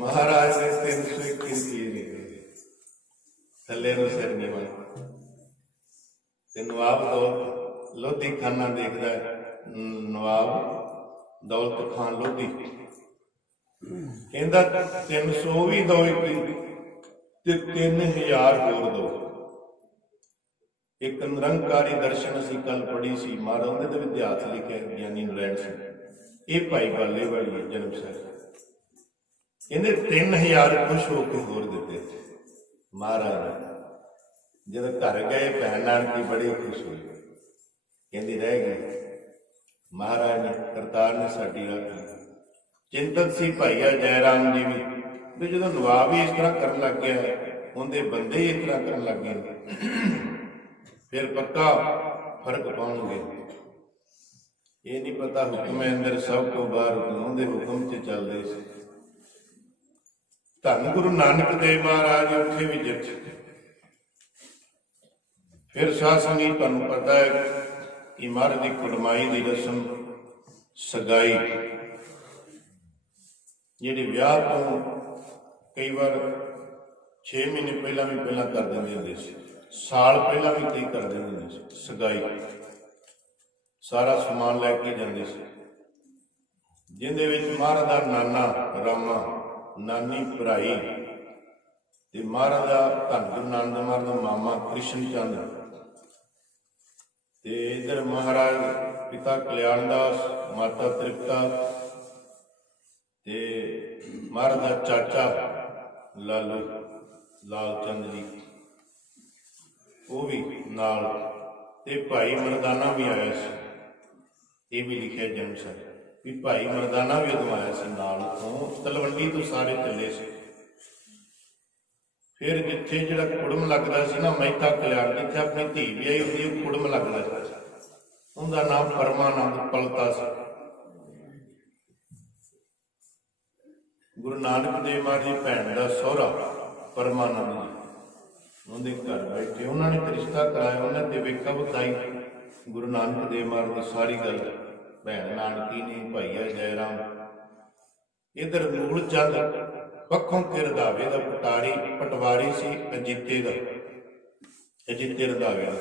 ਮਹਾਰਾਜ ਨੇ 321 ਥੱਲੇ ਨੂੰ ਸਿਰ ਨੀਵਾਂ ਤੇ ਨਵਾਬ ਦੌਲਤ ਲੋਧੀ ਖਾਨਾ ਦੇਖਦਾ। ਨਵਾਬ ਦੌਲਤ ਖਾਨ ਲੋਧੀ ਕਹਿੰਦਾ 300 ਵੀ ਦੋ ਤੇ 3000 ਹੋਰ ਦੋ। ਇੱਕ ਨਿਰੰਕਾਰੀ ਦਰਸ਼ਨ ਅਸੀਂ ਕੱਲ ਪੜ੍ਹੀ ਸੀ, ਮਹਾਰਾਜ ਉਹਦੇ ਤੇ ਵਿਦਿਆਰਥ ਲਿਖਿਆ ਗਿਆਨੀ ਨਰੈਣ ਸਿੰਘ। ਇਹ ਭਾਈ ਬਾਲੇ ਵਾਲੀ ਜਨਮ ਸਾਹਿਬ ਕਹਿੰਦੇ 3000 ਖੁਸ਼ ਹੋ ਕੇ ਹੋਰ ਦਿੱਤੇ ਮਹਾਰਾਜ। ਜਦੋਂ ਘਰ ਗਏ ਭੈਣ ਨਾਨਕੀ ਬੜੀ ਖੁਸ਼ ਹੋਈ, ਕਹਿੰਦੀ ਰਹਿ ਗਈ। ਮਹਾਰਾਜ ਨੇ ਕਰਤਾਰ ਨੇ ਸਾਡੀ ਆਖੀ। ਚਿੰਤਤ ਸੀ ਭਾਈਆ ਜੈ ਰਾਮ ਜੀ ਵੀ ਜਦੋਂ ਨਵਾਬ ਹੀ ਇਸ ਤਰ੍ਹਾਂ ਕਰਨ ਲੱਗ ਗਿਆ, ਉਹਦੇ ਬੰਦੇ ਹੀ ਇਸ ਤਰ੍ਹਾਂ ਕਰਨ ਲੱਗ ਗਏ, ਫਿਰ ਪੱਕਾ ਫਰਕ ਪਾਉਣਗੇ। ਇਹ ਨਹੀਂ ਪਤਾ ਹੁਕਮ ਅੰਦਰ ਸਭ ਤੋਂ ਬਾਹਰ ਉਹਦੇ ਹੁਕਮ 'ਚ ਚੱਲਦੇ ਸੀ। ਧੰਨ ਗੁਰੂ ਨਾਨਕ ਦੇਵ ਮਹਾਰਾਜ ਉੱਥੇ ਵੀ ਜਿੱਤ। ਫਿਰ ਸਾਧ ਸੰਗਤ ਤੁਹਾਨੂੰ ਪਤਾ ਹੈ ਕਿ ਮਹਾਰਾਜ ਦੀ ਕੁੜਮਾਈ ਦੀ ਰਸਮ ਸਗਾਈ ਜਿਹੜੀ ਵਿਆਹ ਤੋਂ ਕਈ ਵਾਰ 6 ਮਹੀਨੇ ਪਹਿਲਾਂ ਵੀ ਕਰ ਦਿੰਦੇ ਹੁੰਦੇ ਸੀ, ਸਾਲ ਪਹਿਲਾਂ ਵੀ ਕਈ ਕਰ ਦਿੰਦੇ ਹੁੰਦੇ ਸੀ। ਸਗਾਈ ਸਾਰਾ ਸਮਾਨ ਲੈ ਕੇ ਜਾਂਦੇ ਸੀ। जिहदे विच महाराज दा नाना रामा, नानी भराई ते महाराज दा धन गुरु नानक महाराज दा मामा कृष्ण चंद ते इधर महाराज पिता कल्याण दास, माता तृप्ता ते महाराज दा चाचा लालू लाल चंद जी वो भी नाल ते भाई मरदाना भी आया सी। ये भी लिखिਆ जन्म साहिब भी भाई मरदाना भी उदों आया सी नाल तो तलवंडी तो सारे चले से। फिर जिथे जिहड़ा कुड़म लगदा सी ना मैता कल्याण जिथे अपनी धी विआही हुंदी है कुड़म लगदा सी, उनका नाम परमानंद पलता सी। गुरु नानक देव महाराज की भैन का सहुरा परमानंद जी उनके घर बैठे उन्होंने रिश्ता कराया, उन्होंने वेखा बताई गुरु नानक देव महाराज की सारी गल। भैन नानकी ने भाईया जयराम इधर मूल चंद पखों के रंधावे का पटवारी सी अजीते का, अजीते रंधावे का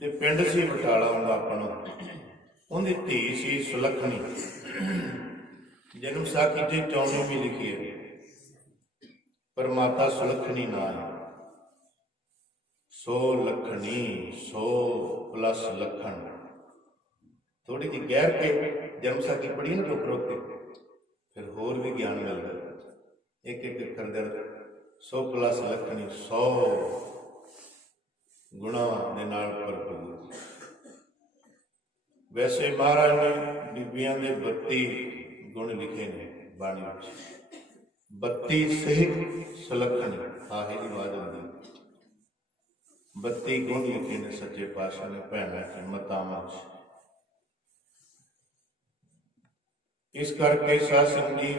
ते पिंड सी बटाला उनका अपना। उनकी धी सी सुलखनी, जन्म साखी जी 94 लिखी है पर माता सुलखनी ना है। 100 लखनी 100 प्लस लखन थोड़ी जी गैर के जन्म साखी पढ़ी ना रोक रोक के फिर होर भी ज्ञान मिलता। एक एक अखर दर 100 प्लस लखनी 100 गुणा दे नाल भरपूर। वैसे महाराज ने बीबियां दे 32 गुण लिखे ने बाणी विच, 32 सहित सुलखनी आहे दी आवाज आउंदी 32 गुण लिखे ने सच्चे पातशाह ने भैणां च मातावां च। इस करके साध संगत जी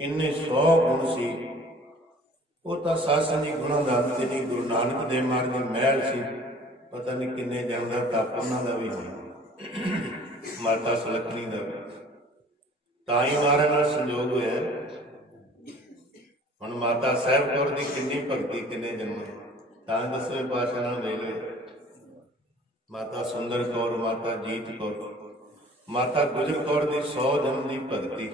इन्ने 100 गुण सी वो तो साध संगत जी गुणां दा अंत नहीं। गुरु नानक देव महाराज दी महल सी, पता नहीं किन्ने जन्म दा तप उन्हां दा भी होना, माता सुलखनी दा भी ताई महाराज नाल संजोग होया। हुण माता साहिब कौर दी किन्नी भगती किन्ने जन्म तां 10वें पातशाह नाल मिल गए। माता सुंदर कौर, माता जीत कौर, माता गुजर कौर दी 100 जन्म की भगती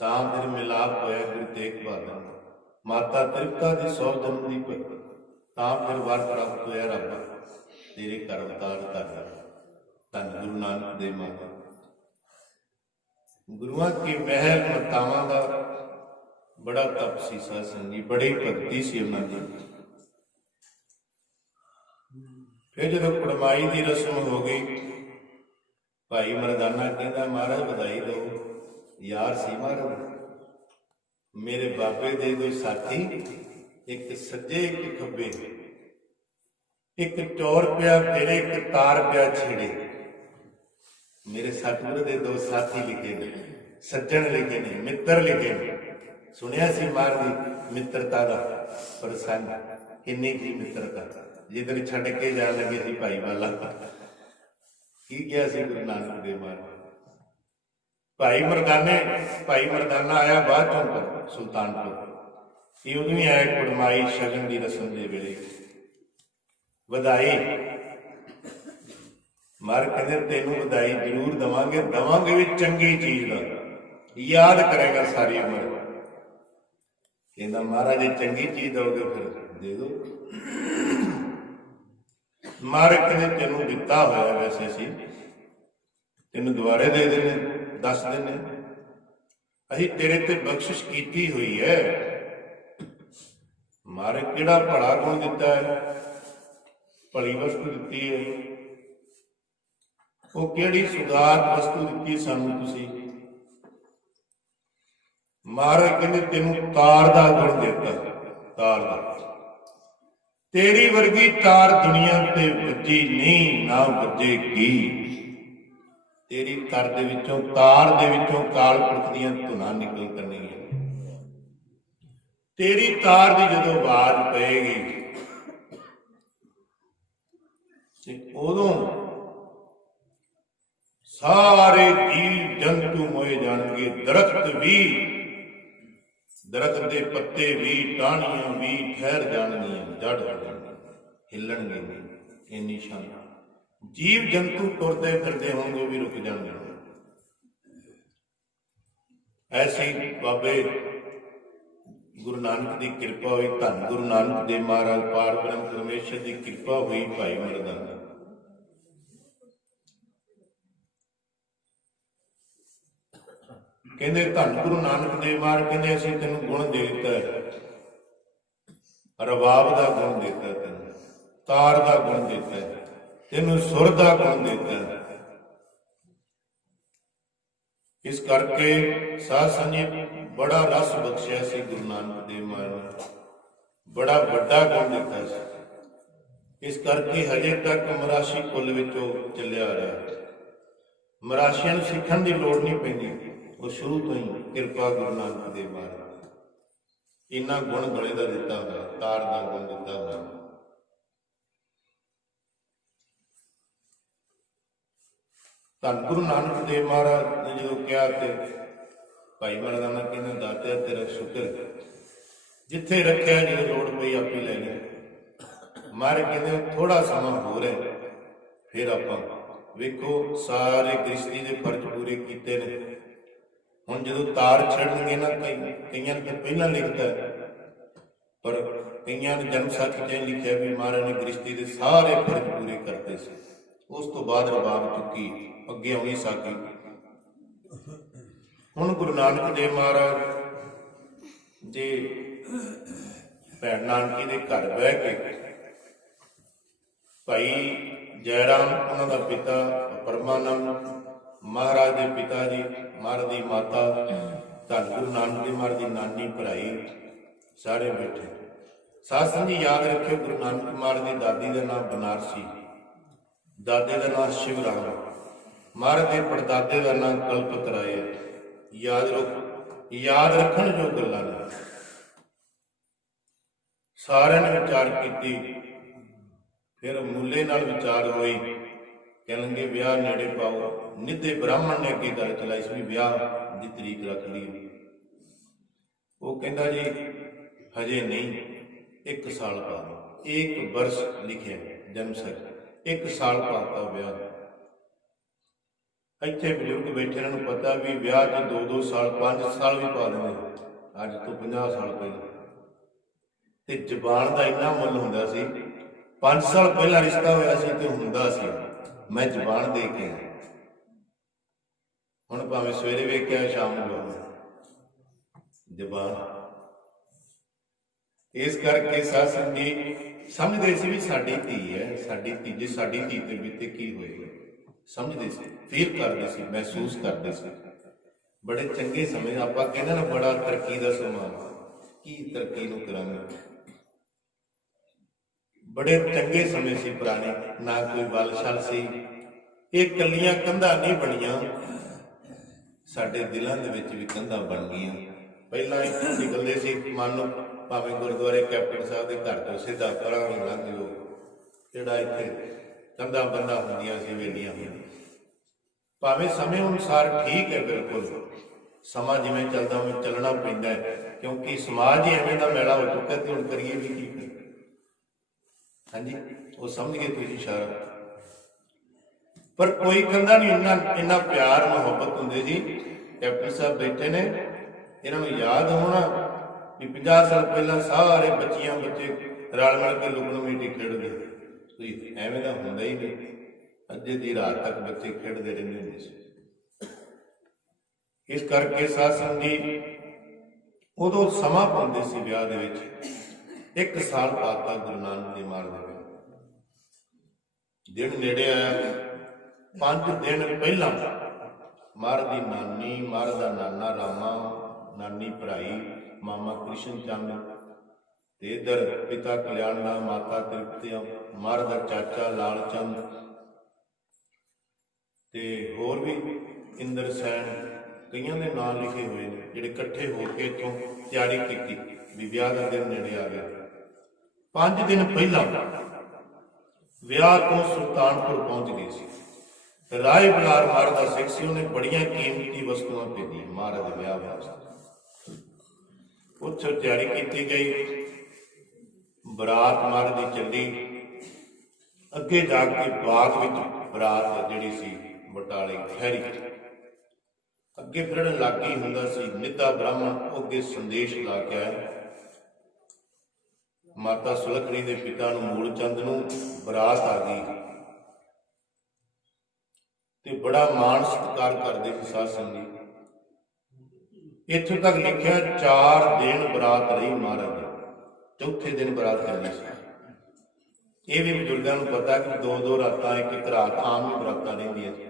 तां फिर मिलाप होया गुरु तेग बहादुर। माता तृप्ता दी 100 जन्म की भगती तां फिर वर प्राप्त होया रब तेरे घर अवतार कर। धन गुरु नानक देव महाराज गुरुआं की महल मातावां दा बड़ा तप सी साध संगत जी, बड़ी भगती सी उन्हां दी। फिर जदों कुड़माई की रस्म हो गई भाई मरदाना कहता महाराज बधाई दो, यार सी महाराज मेरे बाबे दे दो साथी, एक सज्जे एक खब्बे, एक चोर पिया तेरे एक तार पिया छेड़े। मेरे सतगुरु दे 2 साथी लिखे ने, सज्जन लिखे ने, मित्र लिखे ने। सुनिया सी महाराज मित्रता का प्रसंग किन्नी की मित्रता जिधर छड़ के जान लगे सी भाई वाला की क्या सी गुरु नानक देव महाराज। भाई मरदाना आया बाद चों सुल्तानपुर, ये उदों ही आया कुड़माई शगन की रस्म के वेले बधाई। मार कहते तेनों बधाई जरूर दवांगे, दवांगे भी चंगी चीज का, याद करेगा सारी उम्र। कहता महाराज चंगी चीज दोगे फिर दे दो। महाराज कहते तेनों दिता होया वैसे सी तेन दोबारे दे देने, दस देने, असी तेरे ते बख्शिश की हुई है। महाराज केड़ा भला गुण दिता है, भली वस्तु दी है, वो केड़ी सुगात वस्तु दी सानू तुसी। महाराज कहते तेनू तार दा गुण दिता, तार दा तेरी वर्गी तार दुनिया ते बजी नहीं ना बजेगी। तेरी तर दे विचों तार दे विचों काल पुरख दीयां धुनां निकल करनियां। तेरी तार दी जदों आवाज पएगी ते उदों सारे जीव जंतु मोए जाणगे, दरख्त भी, दरख्त दे पत्ते भी, टाहनियां भी ठहर जाणगियां, जड़ हो जाणगियां, हिलणगे नहीं। इन्नी शान ਜੀਵ ਜੰਤੂ ਤੁਰਦੇ ਫਿਰਦੇ ਹੋਣਗੇ, ਉਹ ਵੀ ਰੁਕ ਜਾਣਗੇ। ਐਸੀ ਬਾਬੇ ਗੁਰੂ ਨਾਨਕ ਦੀ ਕਿਰਪਾ ਹੋਈ, ਧੰਨ ਗੁਰੂ ਨਾਨਕ ਦੇਵ ਮਹਾਰਾਜ ਪਾਰ ਬ੍ਰਹਮ ਪਰਮੇਸ਼ਰ ਦੀ ਕਿਰਪਾ ਹੋਈ ਭਾਈ ਮਰਦਾਨਾ। ਕਹਿੰਦੇ ਧੰਨ ਗੁਰੂ ਨਾਨਕ ਦੇਵ ਮਹਾਰਾਜ ਕਹਿੰਦੇ ਅਸੀਂ ਤੈਨੂੰ ਗੁਣ ਦੇ ਦਿੱਤਾ, ਰਬਾਬ ਦਾ ਗੁਣ ਦਿੱਤਾ, ਤੈਨੂੰ ਤਾਰ ਦਾ ਗੁਣ ਦਿੱਤਾ, ਤੈਨੂੰ ਸੁਰ ਦਾ ਗੁਣ ਦਿੱਤਾ। ਇਸ ਕਰਕੇ ਸਾਧ ਸੰਗਤ ਬੜਾ ਰਸ ਬਖਸ਼ਿਆ ਸੀ ਗੁਰੂ ਨਾਨਕ ਦੇਵ ਮਹਾਰਾਜ ਨੇ, ਬੜਾ ਵੱਡਾ ਗੁਣ ਦਿੱਤਾ ਸੀ। ਇਸ ਕਰਕੇ ਹਜੇ ਤੱਕ ਮਰਾਸੀ ਕੁੱਲ ਵਿੱਚੋਂ ਚੱਲਿਆ ਆ ਰਿਹਾ। ਮਰਾਸੀਆਂ ਨੂੰ ਸਿੱਖਣ ਦੀ ਲੋੜ ਨਹੀਂ ਪੈਂਦੀ, ਉਹ ਸ਼ੁਰੂ ਤੋਂ ਹੀ ਕਿਰਪਾ ਗੁਰੂ ਨਾਨਕ ਦੇਵ ਮਹਾਰਾਜ ਇੰਨਾ ਗੁਣ ਗਲੇ ਦਾ ਦਿੱਤਾ ਹੋਇਆ, ਤਾਰ ਦਾ ਗੁਣ ਦਿੱਤਾ ਹੋਇਆ। ਧੰਨ ਗੁਰੂ ਨਾਨਕ ਦੇਵ ਮਹਾਰਾਜ ਨੇ ਜਦੋਂ ਕਿਹਾ ਤੇ ਭਾਈ ਮਰਦਾਨਾ ਕਹਿੰਦਾ ਦਾਤਿਆ ਤੇਰਾ ਸ਼ੁਕਰ, ਜਿੱਥੇ ਰੱਖਿਆ ਜਦੋਂ ਲੋੜ ਪਈ ਆਪੇ ਲੈ ਗਏ। ਮਹਾਰਾਜ ਕਹਿੰਦੇ ਥੋੜਾ ਸਮਾਂ ਹੋਰ ਹੈ, ਫਿਰ ਆਪਾਂ ਵੇਖੋ ਸਾਰੇ ਗ੍ਰਸਤੀ ਦੇ ਫਰਜ਼ ਪੂਰੇ ਕੀਤੇ ਨੇ। ਹੁਣ ਜਦੋਂ ਤਾਰ ਛੱਡਣਗੇ ਨਾ, ਕਈਆਂ ਨੇ ਪਹਿਲਾਂ ਲਿਖਤਾ, ਪਰ ਕਈਆਂ ਨੇ ਜਨਮ ਸਾਖੀ 'ਚ ਲਿਖਿਆ ਵੀ ਮਹਾਰਾਜ ਨੇ ਗ੍ਰਸਤੀ ਦੇ ਸਾਰੇ ਫਰਜ਼ ਪੂਰੇ ਕਰਤੇ ਸੀ। ਉਸ ਤੋਂ ਬਾਅਦ ਰਬਾਬ ਚੁੱਕੀ, ਅੱਗੇ ਆਉਣੀ ਸਾਖੀ। ਹੁਣ ਗੁਰੂ ਨਾਨਕ ਦੇਵ ਮਹਾਰਾਜ ਦੇ ਭੈਣ ਨਾਨਕੀ ਦੇ ਘਰ ਬਹਿ ਕੇ ਭਾਈ ਜੈ ਰਾਮ ਉਹਨਾਂ ਦਾ ਪਿਤਾ, ਪਰਮਾਨੰਦ ਮਹਾਰਾਜ ਦੇ ਪਿਤਾ ਜੀ, ਮਹਾਰਾਜ ਦੀ ਮਾਤਾ, ਧੰਨ ਗੁਰੂ ਨਾਨਕ ਦੇਵ ਮਹਾਰਾਜ ਦੀ ਨਾਨੀ ਭਰਾਈ ਸਾਰੇ ਬੈਠੇ। ਸਾਧ ਸੰਗਤ ਜੀ ਯਾਦ ਰੱਖਿਓ, ਗੁਰੂ ਨਾਨਕ ਮਹਾਰਾਜ ਦੀ ਦਾਦੀ ਦਾ ਨਾਮ ਬਨਾਰਸੀ, ਦਾਦੇ ਦਾ ਨਾਮ ਸ਼ਿਵ ਰਾਮ, ਮਹਾਰਾਜ ਦੇ ਪੜਦਾਦੇ ਦਾ ਨਾਮ ਕਲਪਤ ਰਾਏ। ਯਾਦ ਰੱਖਣ ਜੋ ਗੱਲਾਂ ਨੇ। ਸਾਰਿਆਂ ਨੇ ਵਿਚਾਰ ਕੀਤੀ, ਫਿਰ ਮੂਲੇ ਨਾਲ ਵਿਚਾਰ ਹੋਈ, ਕਹਿਣਗੇ ਵਿਆਹ ਨੇੜੇ ਪਾਓ। ਨਿੱਧੇ ਬ੍ਰਾਹਮਣ ਨੇ ਅੱਗੇ ਗੱਲ ਚਲਾਈ ਸੀ ਵੀ ਵਿਆਹ ਦੀ ਤਰੀਕ ਰੱਖ ਲਈ। ਉਹ ਕਹਿੰਦਾ ਜੀ ਹਜੇ ਨਹੀਂ, 1 ਸਾਲ ਬਾਅਦ, 1 ਵਰਸ ਲਿਖਿਆ ਜਨਮ ਸਾਖੀ, 1 ਸਾਲ ਪਾਤਾ ਵਿਆਹ। ਇੱਥੇ ਬਜ਼ੁਰਗ ਬੈਠੇ, ਇਹਨਾਂ ਨੂੰ ਪਤਾ ਵੀ ਵਿਆਹ 'ਚ 2-2 ਸਾਲ 5 ਸਾਲ ਵੀ ਪਾ ਦਿੰਦੇ, ਅੱਜ ਤੋਂ 50 ਸਾਲ ਪਹਿਲਾਂ। ਤੇ ਜ਼ਬਾਨ ਦਾ ਇੰਨਾ ਮੁੱਲ ਹੁੰਦਾ ਸੀ। 5 ਸਾਲ ਪਹਿਲਾਂ ਰਿਸ਼ਤਾ ਹੋਇਆ ਸੀ ਤੇ ਹੁੰਦਾ ਸੀ ਮੈਂ ਜ਼ਬਾਨ ਦੇ ਕੇ, ਹੁਣ ਭਾਵੇਂ ਸਵੇਰੇ ਵੇਖਿਆ ਸ਼ਾਮ ਨੂੰ ਜ਼ਬਾਨ। ਇਸ ਕਰਕੇ ਸਾਧ ਸੰਗਤ ਜੀ ਸਮਝਦੇ ਸੀ ਵੀ ਸਾਡੀ ਧੀ ਹੈ, ਸਾਡੀ ਧੀ, ਜੇ ਸਾਡੀ ਧੀ ਤੇ ਬੀਤੇ ਕੀ ਹੋਏਗਾ, ਸਮਝਦੇ ਸੀ, ਫੀਲ ਕਰਦੇ ਸੀ, ਮਹਿਸੂਸ ਕਰਦੇ ਸੀ। ਬੜੇ ਚੰਗੇ ਸਮੇਂ, ਆਪਾਂ ਕਹਿੰਦੇ ਨਾ ਬੜਾ ਤਰੱਕੀ ਦਾ ਸਮਾਂ, ਕੀ ਤਰੱਕੀ ਨੂੰ ਕਰਾਂਗੇ। ਬੜੇ ਚੰਗੇ ਸਮੇਂ ਸੀ ਪੁਰਾਣੇ, ਨਾ ਕੋਈ ਬਲ ਛਲ ਸੀ। ਇਹ ਕੱਲੀਆਂ ਕੰਧਾਂ ਨਹੀਂ ਬਣੀਆਂ, ਸਾਡੇ ਦਿਲਾਂ ਦੇ ਵਿੱਚ ਵੀ ਕੰਧਾਂ ਬਣ ਗਈਆਂ। ਪਹਿਲਾਂ ਇੱਥੋਂ ਨਿਕਲਦੇ ਸੀ, ਮੰਨ ਲਓ ਭਾਵੇਂ ਗੁਰਦੁਆਰੇ ਕੈਪਟਨ ਸਾਹਿਬ ਦੇ ਘਰ ਤੋਂ ਸਿੱਧਾ ਪਰਾਂ ਵੀ ਲੰਘ ਜਾਓ, ਜਿਹੜਾ ਇੱਥੇ ਕੰਧਾਂ ਬੰਦਾ ਹੁੰਦੀਆਂ ਸੀ, ਵੇਲੀਆਂ ਹੁੰਦੀਆਂ। ਭਾਵੇਂ ਸਮੇਂ ਅਨੁਸਾਰ ਠੀਕ ਹੈ, ਬਿਲਕੁਲ ਸਮਾਂ ਜਿਵੇਂ ਚੱਲਦਾ ਉਵੇਂ ਚੱਲਣਾ ਪੈਂਦਾ ਹੈ, ਕਿਉਂਕਿ ਸਮਾਜ ਹੀ ਐਵੇਂ ਦਾ ਮੈਲਾ ਹੋ ਚੁੱਕਾ ਤੇ ਹੁਣ ਕਰੀਏ ਵੀ ਕੀ। ਹਾਂਜੀ, ਉਹ ਸਮਝ ਗਏ ਤੁਸੀਂ ਇਸ਼ਾਰਾ। ਪਰ ਕੋਈ ਕੰਧਾ ਨਹੀਂ, ਇੰਨਾ ਪਿਆਰ ਮੁਹੱਬਤ ਹੁੰਦੇ ਜੀ। ਕੈਪਟਨ ਸਾਹਿਬ ਬੈਠੇ ਨੇ, ਇਹਨਾਂ ਨੂੰ ਯਾਦ ਹੋਣਾ ਵੀ 50 ਸਾਲ ਪਹਿਲਾਂ ਸਾਰੇ ਬੱਚੇ ਰਲ ਮਿਲ ਕੇ ਲੁਕਣ ਮੀਟੀ ਖੇਡਦੇ। ਕੋਈ ਐਵੇਂ ਦਾ ਹੁੰਦਾ ਹੀ ਨਹੀਂ, ਅੱਧੇ ਦੀ ਰਾਤ ਤੱਕ ਬੱਚੇ ਖੇਡਦੇ ਰਹਿੰਦੇ ਹੁੰਦੇ ਸੀ। ਇਸ ਕਰਕੇ ਸਾਧ ਸੰਗਤ ਜੀ ਉਦੋਂ ਸਮਾਂ ਪਾਉਂਦੇ ਸੀ ਵਿਆਹ ਦੇ ਵਿੱਚ। 1 ਸਾਲ ਪਾਤਾ ਗੁਰੂ ਨਾਨਕ ਦੇਵ ਮਹਾਰਾਜ ਦੇ। ਦਿਨ ਨੇੜੇ ਆਇਆ, 5 ਦਿਨ ਪਹਿਲਾਂ ਮਹਾਰਾਜ ਦੀ ਨਾਨੀ, ਮਹਾਰਾਜ ਦਾ ਨਾਨਾ ਰਾਮਾ, ਨਾਨੀ ਭਰਾਈ ਮਾਮਾ ਕ੍ਰਿਸ਼ਨ ਚੰਦ, ਤੇ ਇਧਰ ਪਿਤਾ ਕਲਿਆਣ ਦਾ, ਮਾਤਾ ਤ੍ਰਿਪਤੀ, ਮਹਾਰਾਜ ਦਾ ਚਾਚਾ ਲਾਲ ਚੰਦ, ਤੇ ਹੋਰ ਵੀ ਇੰਦਰ ਸੈਨ, ਕਈਆਂ ਦੇ ਨਾਂ ਲਿਖੇ ਹੋਏ ਨੇ, ਜਿਹੜੇ ਇਕੱਠੇ ਹੋ ਕੇ ਇੱਥੋਂ ਤਿਆਰੀ ਕੀਤੀ ਵੀ ਵਿਆਹ ਦਾ ਦਿਨ ਨੇੜੇ ਆ ਗਿਆ। 5 ਦਿਨ ਪਹਿਲਾਂ ਵਿਆਹ ਤੋਂ ਸੁਲਤਾਨਪੁਰ ਪਹੁੰਚ ਗਏ ਸੀ। ਰਾਏ ਬਲਾਰ ਮਹਾਰਾਜ ਦਾ ਸਿੱਖ ਸੀ, ਉਹਨੇ ਬੜੀਆਂ ਕੀਮਤੀ ਵਸਤੂਆਂ ਭੇਜੀਆਂ ਮਹਾਰਾਜ ਦੇ ਵਿਆਹ ਵਾਸਤੇ। ਉੱਥੋਂ ਤਿਆਰੀ ਕੀਤੀ ਗਈ, ਬਰਾਤ ਮਹਾਰਾਜ ਦੀ ਚੱਲੀ। ਅੱਗੇ ਜਾ ਕੇ ਬਾਅਦ ਵਿੱਚ ਬਰਾਤ ਜਿਹੜੀ ਸੀ ਬਟਾਲੇ ਖੈਰੀ ਅੱਗੇ ਫਿਰਨ ਲੱਗ ਹੀ ਹੁੰਦਾ ਸੀ। ਨਿੱਧਾ ਬ੍ਰਾਹਮਣ ਉਹ ਅੱਗੇ ਸੰਦੇਸ਼ ਲਾ ਕੇ ਆਇਆ। ਮਾਤਾ ਸੁਲੱਖਣੀ ਦੇ ਪਿਤਾ ਨੂੰ ਮੂਲ ਚੰਦ ਨੂੰ ਬਰਾਤ ਆ ਗਈ ਤੇ ਬੜਾ ਮਾਣ ਸਤਿਕਾਰ ਕਰਦੇ ਸੀ ਸਾਧ ਸੰਗਤ ਜੀ। ਇੱਥੋਂ ਤੱਕ ਲਿਖਿਆ 4 ਦਿਨ ਬਰਾਤ ਰਹੀ ਮਹਾਰਾਜ ਦੀ, ਚੌਥੇ ਦਿਨ ਬਰਾਤ ਕਰਨੀ ਸੀ। ਇਹ ਵੀ ਬਜ਼ੁਰਗਾਂ ਨੂੰ ਪਤਾ ਕਿ 2-2 ਰਾਤਾਂ ਇੱਕ ਰਾਤ ਆਮ ਹੀ ਬਰਾਤਾਂ ਰਹਿੰਦੀਆਂ ਸੀ।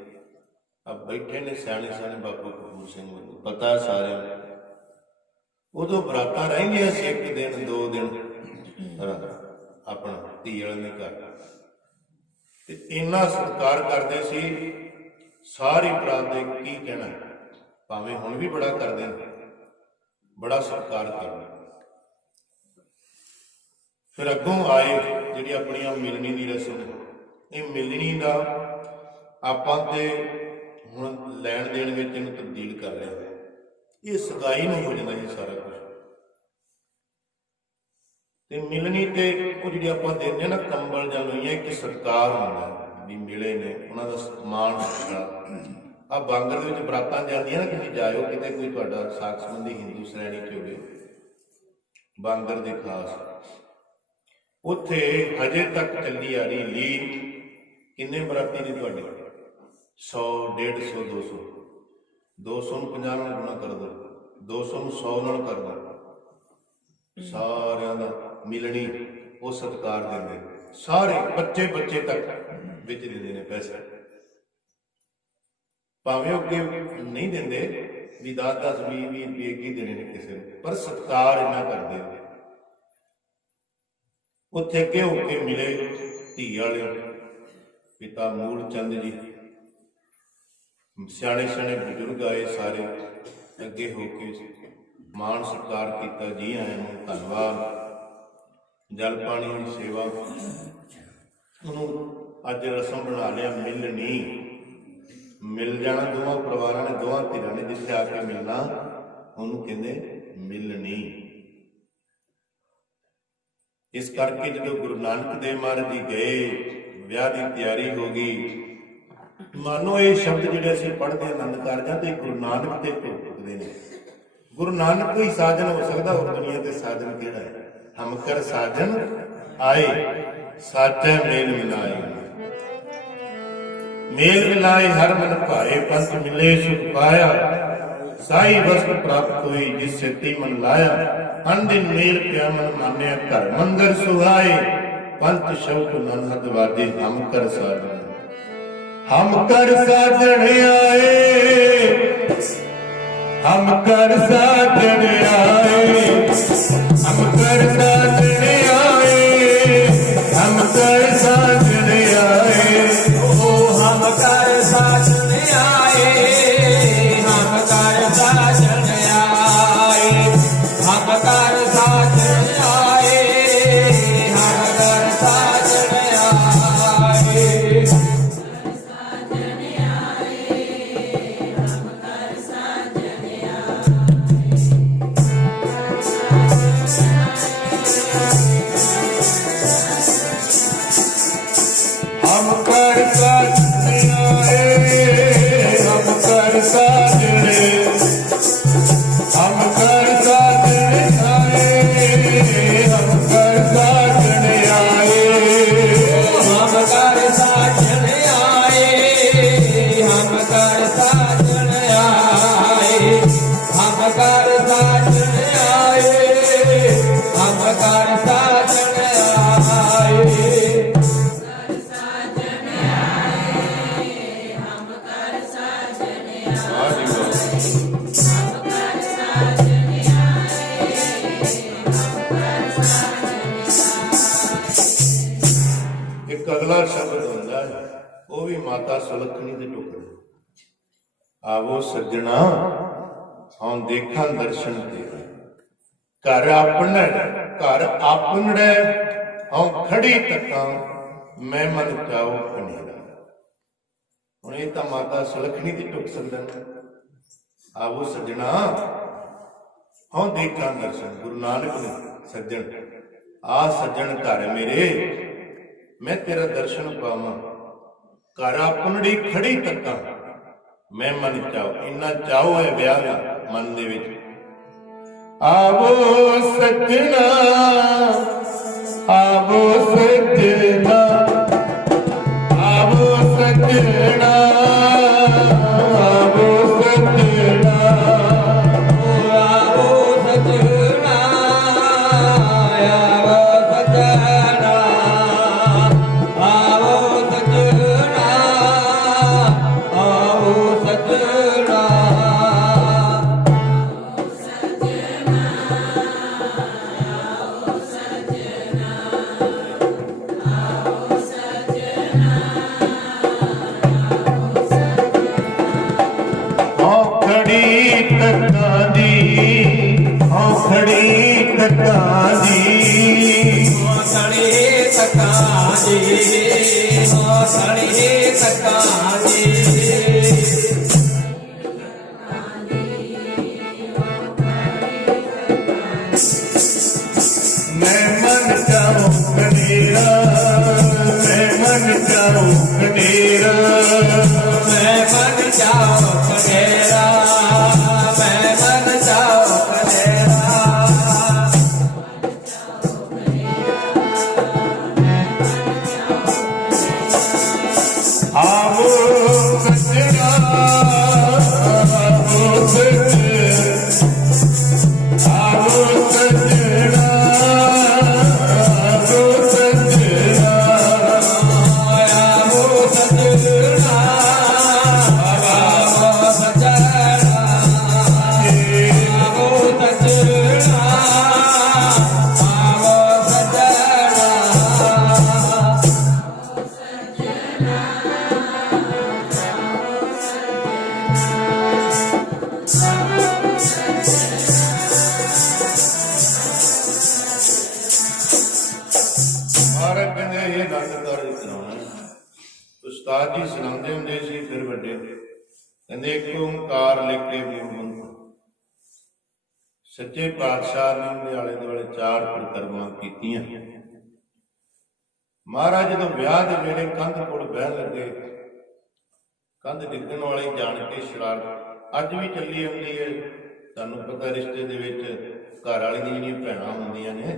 अब बैठे ने सियाने सियाने बाबू कपूर सिंह मैनू पता है सारिਆਂ ਨੂੰ। उदों बरातां रहिंदियां सी 1 दिन 2 दिन अपना धी वाले ने घर ते इन्ना सत्कार करते सी। सारी बरात दे की कहना, भावें हुण भी बड़ा करदे ने, बड़ा सत्कार करदे। फिर अगों आए जिहड़ी अपनी मिलनी की रस्म, ये मिलनी का आपां ते ਹੁਣ ਲੈਣ ਦੇਣ ਵਿੱਚ ਇਹਨੂੰ ਤਬਦੀਲ ਕਰ ਲਿਆ। ਇਹ ਸਗਾਈ ਨੂੰ ਹੋ ਜਾਂਦਾ ਜੀ ਸਾਰਾ ਕੁਝ। ਤੇ ਮਿਲਣੀ ਤੇ ਉਹ ਜਿਹੜੀ ਆਪਾਂ ਦਿੰਦੇ ਨਾ ਕੰਬਲ ਜਾਂ ਲੋਈਆਂ, ਇੱਕ ਸਤਿਕਾਰ ਹੁੰਦਾ ਵੀ ਮਿਲੇ ਨੇ, ਉਹਨਾਂ ਦਾ ਸਨਮਾਨ ਹੁੰਦਾ। ਆ ਬਾਂਗਰ ਦੇ ਵਿੱਚ ਬਰਾਤਾਂ ਜਾਂਦੀਆਂ ਨਾ, ਕਿਤੇ ਜਾਇਓ ਕਿਤੇ ਕੋਈ ਤੁਹਾਡਾ ਸਾਕ ਸੰਬੰਧੀ ਹਿੰਦੂ ਸ਼੍ਰੇਣੀ ਚ ਹੋਵੇ ਬਾਂਗਰ ਦੇ ਖਾਸ, ਉੱਥੇ ਹਜੇ ਤੱਕ ਚੱਲੀ ਆ ਰਹੀ ਲੀਕ। ਕਿੰਨੇ ਬਰਾਤੀ ਨੇ ਤੁਹਾਡੇ? 100, 150, 200। 200 ਨੂੰ 50 ਨਾਲ ਗੁਣਾ ਕਰ ਦੋ, 200 ਨੂੰ 100 ਨਾਲ ਕਰ ਦੋ। ਸਾਰਿਆਂ ਦਾ ਮਿਲਣੀ ਉਹ ਸਤਿਕਾਰ ਦਿੰਦੇ, ਸਾਰੇ ਬੱਚੇ ਤੱਕ ਵਿੱਚ ਦਿੰਦੇ ਨੇ ਪੈਸੇ। ਭਾਵੇਂ ਉਹ ਨਹੀਂ ਦਿੰਦੇ ਵੀ 10-10, 20-20 ਰੁਪਏ ਕੀ ਦੇਣੇ ਨੇ ਕਿਸੇ ਨੂੰ, ਪਰ ਸਤਿਕਾਰ ਇੰਨਾ ਕਰਦੇ ਨੇ। ਉੱਥੇ ਅੱਗੇ ਹੋ ਕੇ ਮਿਲੇ ਧੀ ਵਾਲੇ ਪਿਤਾ ਮੂਲ ਚੰਦ ਜੀ, ਸਿਆਣੇ ਸਿਆਣੇ ਬਜ਼ੁਰਗ ਆਏ ਸਾਰੇ ਅੱਗੇ ਹੋ ਕੇ ਮਾਣ ਸਤਿਕਾਰ ਕੀਤਾ। ਜੀ ਆਇਆਂ ਨੂੰ ਧੰਨਵਾਦ। ਜਲ ਪਾਣੀ ਦੀ ਸੇਵਾ, ਉਹਨੂੰ ਅੱਜ ਰਸਮ ਬਣਾ ਲਿਆ ਮਿਲਣੀ। ਮਿਲ ਜਾਣਾ ਦੋਵਾਂ ਪਰਿਵਾਰਾਂ ਨੇ, ਦੋਵਾਂ ਧਿਰਾਂ ਨੇ ਜਿੱਥੇ ਆ ਕੇ ਮਿਲਣਾ, ਉਹਨੂੰ ਕਹਿੰਦੇ ਮਿਲਣੀ। ਇਸ ਕਰਕੇ ਜਦੋਂ ਗੁਰੂ ਨਾਨਕ ਦੇਵ ਮਹਾਰਾਜ ਜੀ ਗਏ, ਵਿਆਹ ਦੀ ਤਿਆਰੀ ਹੋ ਗਈ। ਮਾਨੋ ਇਹ ਸ਼ਬਦ ਜਿਹੜੇ ਅਸੀਂ ਪੜ੍ਹਦੇ ਆਨੰਦ ਕਾਰਜਾਂ ਤੇ ਗੁਰੂ ਨਾਨਕ ਦੇ ਢੁਕਦੇ ਨੇ। ਗੁਰੂ ਨਾਨਕ ਕੋਈ ਸਾਜਨ ਹੋ ਸਕਦਾ, ਹੋਰ ਦੁਨੀਆ ਤੇ ਸਾਜਨ ਕਿਹੜਾ ਹੈ? ਹਮ ਕਰ ਸਾਜਨ ਆਏ ਸਾਚੈ ਮੇਲ ਮਿਲਾਏ, ਮੇਲ ਮਿਲਾਏ ਹਰ ਮਨ ਭਾਏ, ਪੰਥ ਮਿਲੇ ਸੁਖ ਪਾਇਆ, ਸਾਈ ਵਸਤ ਪ੍ਰਾਪਤ ਹੋਈ ਜਿਸ ਸੇਤੀ ਮਨ ਲਾਇਆ। ਅਨਦਿਨ ਮੇਲ ਪਿਆ ਮਨ ਮਾਨਿਆ, ਘਰ ਮੰਦਰ ਸੁਹਾਏ, ਪੰਥ ਸ਼ਬਦ ਨਨ ਹਦ ਵਾਜੇ, ਹਮ ਕਰ ਸਾਜਨ। हम कर साजन आए, हम कर साजन आए, हम कर साजन आए, हम कर साजन आए, ओ हम कर साजन आए, हम कर साजन आए, हम कर साजन आए, हम कर साजन आए। अगला शब्द होता है वो भी माता सुलखनी के टुकड़े। आवो सज्जना हम देखा दर्शन तेरा, घर अपने घर अपने हम खड़ी तका मैं मन चाहो खनेरा। हुण ये तां माता सुलखनी की टुक सकदा। आवो सज्जना हम देखा दर्शन, गुरु नानक ने सज्जन आ सज्जन घर मेरे मैं तेरा दर्शन पावां, घर अपनड़ी खड़ी तक्कां, मैं मन चाहो। इन्ना चाहो है विआह दा मन दे विच। आवो सजना, आवो सजना, आवो सजना, आवो सजना, आवो सजना, आवो सजना, आवो सजना, आवो सजना। औखड़ी तक्कां दी, औखड़ी तक्कां दी, मौसड़ी तक्कां दी, मौसड़ी तक्कां दी। मैं मन चाहूं कनेरा, मैं मन चाहूं कनेरा, मैं मन चाहो कनेरा, मैं मन चाहो कनेरा। आवो सजना, आवो सजना, आवो सजना, आवो सजना, आवो सजना, आवो सजना, आवो सजना, आवो सजना। ਮਹਾਰਾਜ ਕਹਿੰਦੇ ਇਹ ਆਨੰਦ ਕਾਰਜ ਕਰਾਉਣਾ। ਉਸਤਾਦ ਜੀ ਸੁਣਾਉਂਦੇ ਹੁੰਦੇ ਸੀ ਫਿਰ ਵੱਡੇ, ਕਹਿੰਦੇ ਇੱਕ ਓਂਕਾਰ ਲਿਖ ਕੇ ਮੂਲ ਸੱਚੇ ਪਾਤਸ਼ਾਹ ਨੇ ਉਹਦੇ ਆਲੇ ਦੁਆਲੇ 4 ਪਰਿਕਰਮਾ ਕੀਤੀਆਂ। ਮਹਾਰਾਜ ਜਦੋਂ ਵਿਆਹ ਦੇ ਵੇਲੇ ਕੰਧ ਕੋਲ ਬਹਿਣ ਲੱਗੇ, ਕੰਧ ਡਿੱਗਣ ਵਾਲੀ ਜਾਣ ਕੇ ਸ਼ਰਾਰਤ ਅੱਜ ਵੀ ਚੱਲੀ ਹੁੰਦੀ ਹੈ। ਤੁਹਾਨੂੰ ਪਤਾ ਰਿਸ਼ਤੇ ਦੇ ਵਿੱਚ ਘਰ ਵਾਲੀ ਦੀਆਂ ਜਿਹੜੀਆਂ ਭੈਣਾਂ ਹੁੰਦੀਆਂ ਨੇ,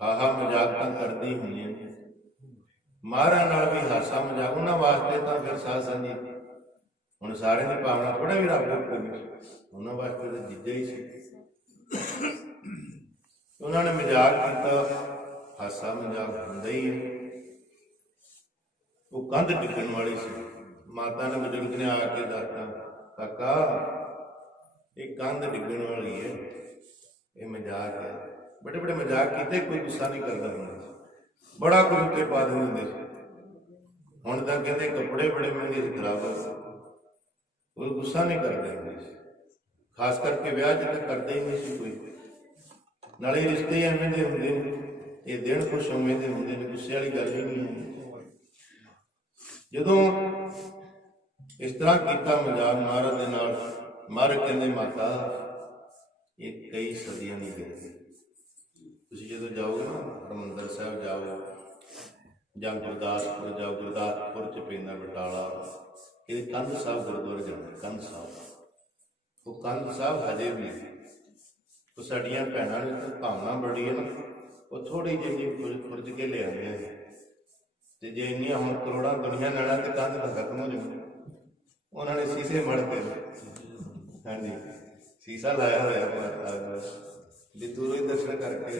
ਹਾਹਾ ਮਜ਼ਾਕ ਤਾਂ ਕਰਦੀ ਹੁੰਦੀਆਂ ਨੇ। ਮਹਾਰਾਜ ਨਾਲ ਵੀ ਹਾਸਾ ਮਜ਼ਾਕ ਉਹਨਾਂ ਵਾਸਤੇ ਤਾਂ ਫਿਰ ਸਾਧ ਸੰਗਤ ਹੁਣ ਸਾਰਿਆਂ ਦੀ ਭਾਵਨਾ ਥੋੜਾ ਵੀ ਰੱਬ ਕੋਈ, ਉਹਨਾਂ ਵਾਸਤੇ ਤਾਂ ਜੀਜਾ ਹੀ ਸੀ। ਉਹਨਾਂ ਨੇ ਮਜ਼ਾਕ ਕੀਤਾ, ਹਾਸਾ ਮਜ਼ਾਕ ਹੁੰਦਾ ਹੀ ਹੈ। ਉਹ ਕੰਧ ਡਿੱਗਣ ਵਾਲੀ ਸੀ। ਮਾਤਾ ਨੇ ਬਜ਼ੁਰਗ ਨੇ ਆ ਕੇ ਦੱਸਤਾ, ਕਾਕਾ ਇਹ ਕੰਧ ਡਿੱਗਣ ਵਾਲੀ ਹੈ, ਇਹ ਮਜ਼ਾਕ ਹੈ। बड़े बड़े मजाक किए, कोई गुस्सा नहीं करता ਹੁੰਦਾ, बड़ा कुछ उत्ते पा दिंदे ਹੁੰਦੇ ਸੀ। ਹੁਣ ਤਾਂ ਕਹਿੰਦੇ ਕੱਪੜੇ ਬੜੇ ਮਹਿੰਗੇ ਸੀ, ਖਰਾਬ ਕੋਈ ਗੁੱਸਾ ਨਹੀਂ ਕਰਦੇ ਹੁੰਦੇ ਸੀ। ਖਾਸ ਕਰਕੇ ਵਿਆਹ 'ਚ ਤਾਂ ਕਰਦੇ ਹੀ ਨਹੀਂ ਸੀ ਕੋਈ। ਨਾਲੇ ਰਿਸ਼ਤੇ ਐਵੇਂ ਦੇ ਹੁੰਦੇ ਨੇ, ਇਹ ਦਿਨ ਖੁਸ਼ ਉਵੇਂ ਦੇ ਹੁੰਦੇ ਨੇ, ਗੁੱਸੇ ਵਾਲੀ ਗੱਲ ਹੀ ਨਹੀਂ ਹੈ। ਜਦੋਂ ਇਸ ਤਰ੍ਹਾਂ ਕੀਤਾ ਮਜ਼ਾਕ ਮਹਾਰਾਜ ਦੇ ਨਾਲ, ਮਹਾਰਾਜ ਕਹਿੰਦੇ ਮਾਤਾ ਇਹ ਕਈ ਸਦੀਆਂ ਦੀ ਗੱਲ ਹੈ। ਤੁਸੀਂ ਜਦੋਂ ਜਾਓਗੇ ਨਾ ਹਰਿਮੰਦਰ ਸਾਹਿਬ ਜਾਓ ਜਾਂ ਗੁਰਦਾਸਪੁਰ ਜਾਓ, ਗੁਰਦਾਸਪੁਰ 'ਚ ਪੈਂਦਾ ਬਟਾਲਾ, ਇਹਦੇ ਕੰਧ ਸਾਹਿਬ ਗੁਰਦੁਆਰੇ ਜਾਣਾ। ਕੰਧ ਸਾਹਿਬ, ਉਹ ਕੰਧ ਸਾਹਿਬ ਹਜੇ ਵੀ ਉਹ ਸਾਡੀਆਂ ਭੈਣਾਂ ਨੇ ਤਾਂ ਭਾਵਨਾ ਬੜੀ ਹੈ ਨਾ, ਉਹ ਥੋੜ੍ਹੀ ਜਿਹੀ ਖੁਰਜ ਕੇ ਲਿਆਉਂਦੇ ਆ। ਤੇ ਜੇ ਇੰਨੀਆਂ ਹੁਣ ਕਰੋੜਾਂ ਦੁਨੀਆਂ ਨਾਲਾਂ ਤੇ ਕੰਧ ਤਾਂ ਖਤਮ ਹੋ ਜਾਊ। ਉਹਨਾਂ ਨੇ ਸੀਸੇ ਮੜਦੇ, ਹਾਂਜੀ ਸੀਸਾ ਲਾਇਆ ਹੋਇਆ ਵੀ ਦੂਰੋਂ ਹੀ ਦਰਸ਼ਨ ਕਰਕੇ,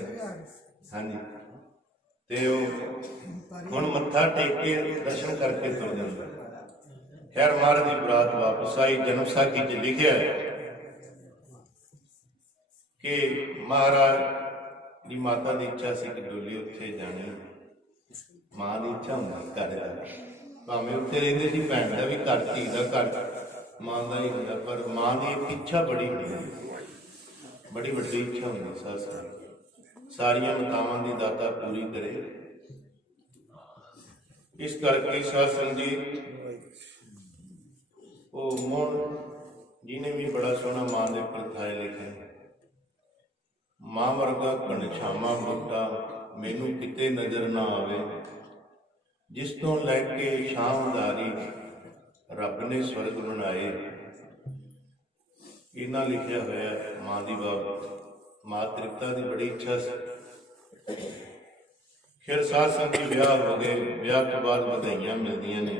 ਹਾਂਜੀ। ਤੇ ਉਹ ਹੁਣ ਮੱਥਾ ਟੇਕ ਕੇ ਦਰਸ਼ਨ ਕਰਕੇ ਤੁਰ ਜਾਂਦਾ। ਖੈਰ ਮਹਾਰਾਜ ਦੀ ਬਰਾਤ ਵਾਪਸ ਆਈ। ਜਨਮ ਸਾਖੀ 'ਚ ਲਿਖਿਆ ਕਿ ਮਹਾਰਾਜ ਦੀ ਮਾਤਾ ਦੀ ਇੱਛਾ ਸੀ ਕਿ ਡੋਲੀ ਉੱਥੇ ਜਾਣੀ। ਮਾਂ ਦੀ ਇੱਛਾ ਹੁੰਦੀ ਘਰ ਦਾ, ਭਾਵੇਂ ਉੱਥੇ ਰਹਿੰਦੇ ਸੀ, ਭੈਣ ਦਾ ਵੀ ਘਰ, ਧੀ ਦਾ ਘਰ, ਮਾਂ ਦਾ ਹੀ ਹੁੰਦਾ, ਪਰ ਮਾਂ ਦੀ ਇੱਕ ਇੱਛਾ ਬੜੀ ਹੁੰਦੀ, ਬੜੀ ਵੱਡੀ ਇੱਛਾ ਹੁੰਦੀ। ਸਾਰੀਆਂ ਮਤਾਵਾਂ ਦੀ ਦਾਤਾ ਪੂਰੀ ਕਰੇ। ਇਸ ਕਰਕੇ ਸਾਧ ਸੰਗਤ ਜੀ, ਉਹ ਮੋਹਨ ਜੀ ਨੇ ਵੀ ਬੜਾ ਸੋਹਣਾ ਮਾਂ ਦੇ ਪ੍ਰਥਾਏ ਲਿਖੇ। ਮਾਂ ਵਰਗਾ ਘਣਛਾਵਾਂ ਬੂਟਾ ਮੈਨੂੰ ਕਿਤੇ ਨਜ਼ਰ ਨਾ ਆਵੇ। ਜਿਸ ਤੋਂ ਲੈ ਕੇ ਸ਼ਾਮਦਾਰੀ ਰੱਬ ਨੇ ਸਵਰਗ ਬਣਾਏ। ਇਹਨਾਂ ਲਿਖਿਆ ਹੋਇਆ ਮਾਂ ਦੀ ਬਾਤ, ਮਾਂ ਤ੍ਰਿਪਤਾ ਦੀ ਬੜੀ ਇੱਛਾ ਸੀ। ਫਿਰ ਸਾਧ ਸੰਗਤ ਦੇ ਵਿਆਹ ਹੋ ਗਏ। ਵਿਆਹ ਤੋਂ ਬਾਅਦ ਵਧਾਈਆਂ ਮਿਲਦੀਆਂ ਨੇ।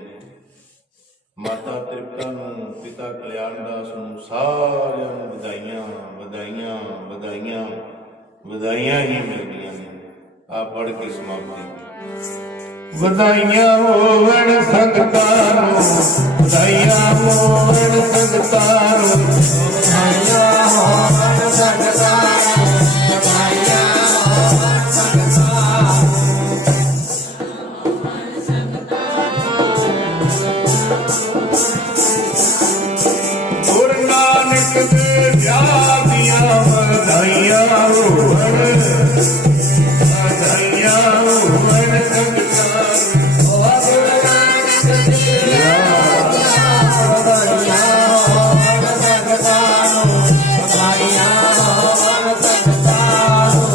ਮਾਤਾ ਤ੍ਰਿਪਤਾ ਨੂੰ, ਪਿਤਾ ਕਲਿਆਣ ਦਾਸ ਨੂੰ, ਸਾਰਿਆਂ ਨੂੰ ਵਧਾਈਆਂ ਵਧਾਈਆਂ ਵਧਾਈਆਂ ਵਧਾਈਆਂ ਹੀ ਮਿਲਦੀਆਂ ਨੇ। ਆਪ ਪੜ੍ਹ ਕੇ ਸਮਾਪਤੀ। ਵਧਾਈਆਂ ਹੋਵਣ ਸੰਗਤਾਂ ਨੂੰ, ਵਧਾਈਆਂ ਹੋਵਣ ਸੰਗਤਾਂ ਨੂੰ, ਵਧਾਈਆਂ ਹੋਵਣ ਸੰਗਤਾਂ ਨੂੰ, ਵਧਾਈਆਂ ਹੋਵਣ ਸੰਗਤਾਂ ਨੂੰ। ਗੁਰੂ ਨਾਨਕ ਦੇ ਵਿਆਹ ਦੀਆਂ ਵਧਾਈਆਂ ਹੋਵਣ, ਵਧਾਈਆਂ ਹੋਵਣ ਸੰਗਤਾਂ ਨੂੰ। ਗੁਰੂ ਨਾਨਕ ਦੇ ਵਿਆਹ ਦੀਆਂ ਵਧਾਈਆਂ ਹੋਵਣ ਸੰਗਤਾਂ ਨੂੰ, ਵਧਾਈਆਂ ਹੋਵਣ ਸੰਗਤਾਂ ਨੂੰ।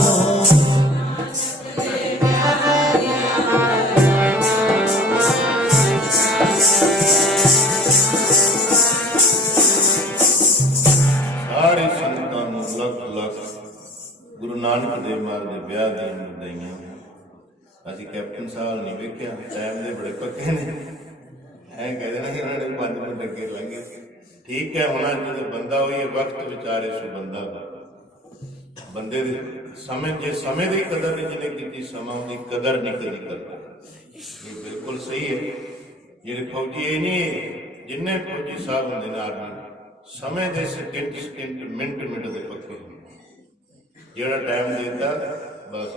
ਸਾਰੇ ਸੰਗਤਾਂ ਨੂੰ ਲੱਖ ਲੱਖ ਗੁਰੂ ਨਾਨਕ ਦੇਵ ਮਹਾਰਾਜ ਦੇ ਵਿਆਹ ਦੀਆਂ ਵਧਾਈਆਂ। ਅਸੀਂ ਕੈਪਟਨ ਸਾਹਿਬ ਨਹੀਂ ਵੇਖਿਆ, ਟਾਈਮ ਦੇ ਬੜੇ ਪੱਕੇ ਨੇ। ਐਂ ਕਹਿੰਦੇ ਨਾ ਕਿ ਉਹਨਾਂ ਨੇ 5 ਮਿੰਟ ਅੱਗੇ ਲੰਘੇ। ਠੀਕ ਹੈ, ਹੁਣ ਜਦੋਂ ਬੰਦਾ ਹੋਈ ਵਕਤ ਵਿਚਾਰੇ ਸੋ ਬੰਦਾ। ਬੰਦੇ ਦੇ ਸਮੇਂ, ਜੇ ਸਮੇਂ ਦੀ ਕਦਰ ਨਹੀਂ ਜਿਹਨੇ ਕੀਤੀ, ਸਮਾਂ ਦੀ ਕਦਰ ਨਹੀਂ ਕਦੀ ਕਰਦਾ। ਇਹ ਬਿਲਕੁਲ ਸਹੀ ਹੈ। ਜਿਹੜੇ ਫੌਜੀ ਇਹ ਨਹੀਂ, ਜਿੰਨੇ ਫੌਜੀ ਸਾਹਿਬ ਹੁੰਦੇ ਨੇ ਆਰਮੀ, ਸਮੇਂ ਦੇ ਸਕਿੰਟ ਸਕਿੰਟ ਮਿੰਟ ਮਿੰਟ ਦੇ ਪੱਕੇ। ਜਿਹੜਾ ਟਾਈਮ ਦਿੰਦਾ ਬਸ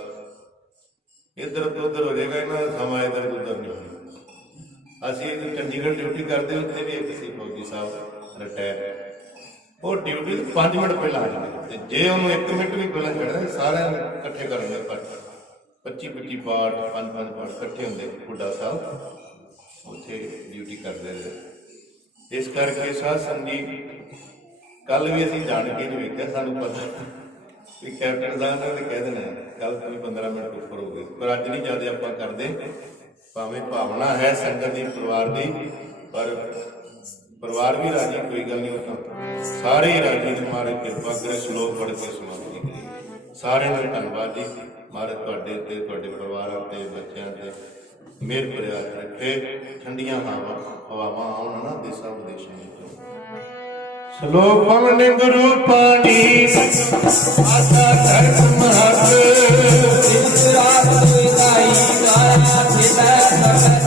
ਇੱਧਰ ਤੋਂ ਉੱਧਰ ਹੋ ਜਾਏਗਾ, ਇਹਨਾਂ ਦਾ ਸਮਾਂ ਇੱਧਰ ਤੋਂ ਉੱਧਰ ਨਹੀਂ ਹੋਣਾ। ਅਸੀਂ ਚੰਡੀਗੜ੍ਹ ਡਿਊਟੀ ਕਰਦੇ, ਉੱਥੇ ਵੀ ਇੱਕ ਸੀ ਫੌਜੀ ਸਾਹਿਬ ਰਿਟਾਇਰ। ਉਹ ਡਿਊਟੀ 5 ਮਿੰਟ ਪਹਿਲਾਂ ਆ ਜਾਂਦੇ, ਤੇ ਜੇ ਉਹਨੂੰ 1 ਮਿੰਟ ਵੀ ਪਹਿਲਾਂ ਚੜ੍ਹਦਾ, ਸਾਰਿਆਂ ਨੂੰ ਇਕੱਠੇ ਕਰਨਗੇ। 25-25 ਪਾਠ, 5-5 ਪਾਠ ਇਕੱਠੇ ਹੁੰਦੇ। ਬੁੱਢਾ ਸਾਹਿਬ ਉੱਥੇ ਡਿਊਟੀ ਕਰਦੇ ਰਹੇ। ਇਸ ਕਰਕੇ ਸਾਧ ਸੰਗਤ ਕੱਲ ਵੀ ਅਸੀਂ ਜਾਣ ਕੇ ਨਹੀਂ ਵੇਖਿਆ। ਸਾਨੂੰ ਪਤਾ ਵੀ ਕੈਪਟਨ ਸਾਹਿਬ ਨੇ ਕਹਿ ਦੇਣਾ ਕੱਲ ਤੁਸੀਂ 15 ਮਿੰਟ ਉੱਪਰ ਹੋ ਗਏ, ਪਰ ਅੱਜ ਨਹੀਂ ਜ਼ਿਆਦਾ ਆਪਾਂ ਕਰਦੇ। ਭਾਵੇਂ ਭਾਵਨਾ ਹੈ ਸੰਗਤ ਦੀ, ਪਰਿਵਾਰ ਦੀ, ਪਰ ਪਰਿਵਾਰ ਵੀ ਰਾਜੀ, ਕੋਈ ਗੱਲ ਨਹੀਂ। ਉਹ ਤਾਂ ਸਾਰੇ ਹੀ ਰਾਜੀ ਨੇ। ਮਹਾਰਾਜ ਕਿਰਪਾ ਕਰੇ, ਸ਼ਲੋਕ ਪੜ੍ਹ ਕੇ ਸਮਾਪਤੀ ਕਰੀਏ। ਸਾਰਿਆਂ ਦਾ ਧੰਨਵਾਦ ਜੀ। ਮਹਾਰਾਜ ਤੁਹਾਡੇ ਤੇ, ਤੁਹਾਡੇ ਪਰਿਵਾਰਾਂ ਤੇ, ਬੱਚਿਆਂ ਤੇ ਮਿਹਰ ਭਰਿਆ ਰੱਖੇ। ਠੰਡੀਆਂ ਹਵਾਵਾਂ ਆਉਣ ਨਾ ਦੇਸਾਂ ਵਿਦੇਸ਼ਾਂ ਵਿੱਚੋਂ। ਸ਼ਲੋਕ ਪਵਨ ਗੁਰੂ ਪਾਣੀ ਆਸਾ ਧਰਮ ਮਹਤ। ਇਸ ਰਾਤ ਵਧਾਈ ਗਾਇਆ, ਜਿਤੈ ਭਗਤ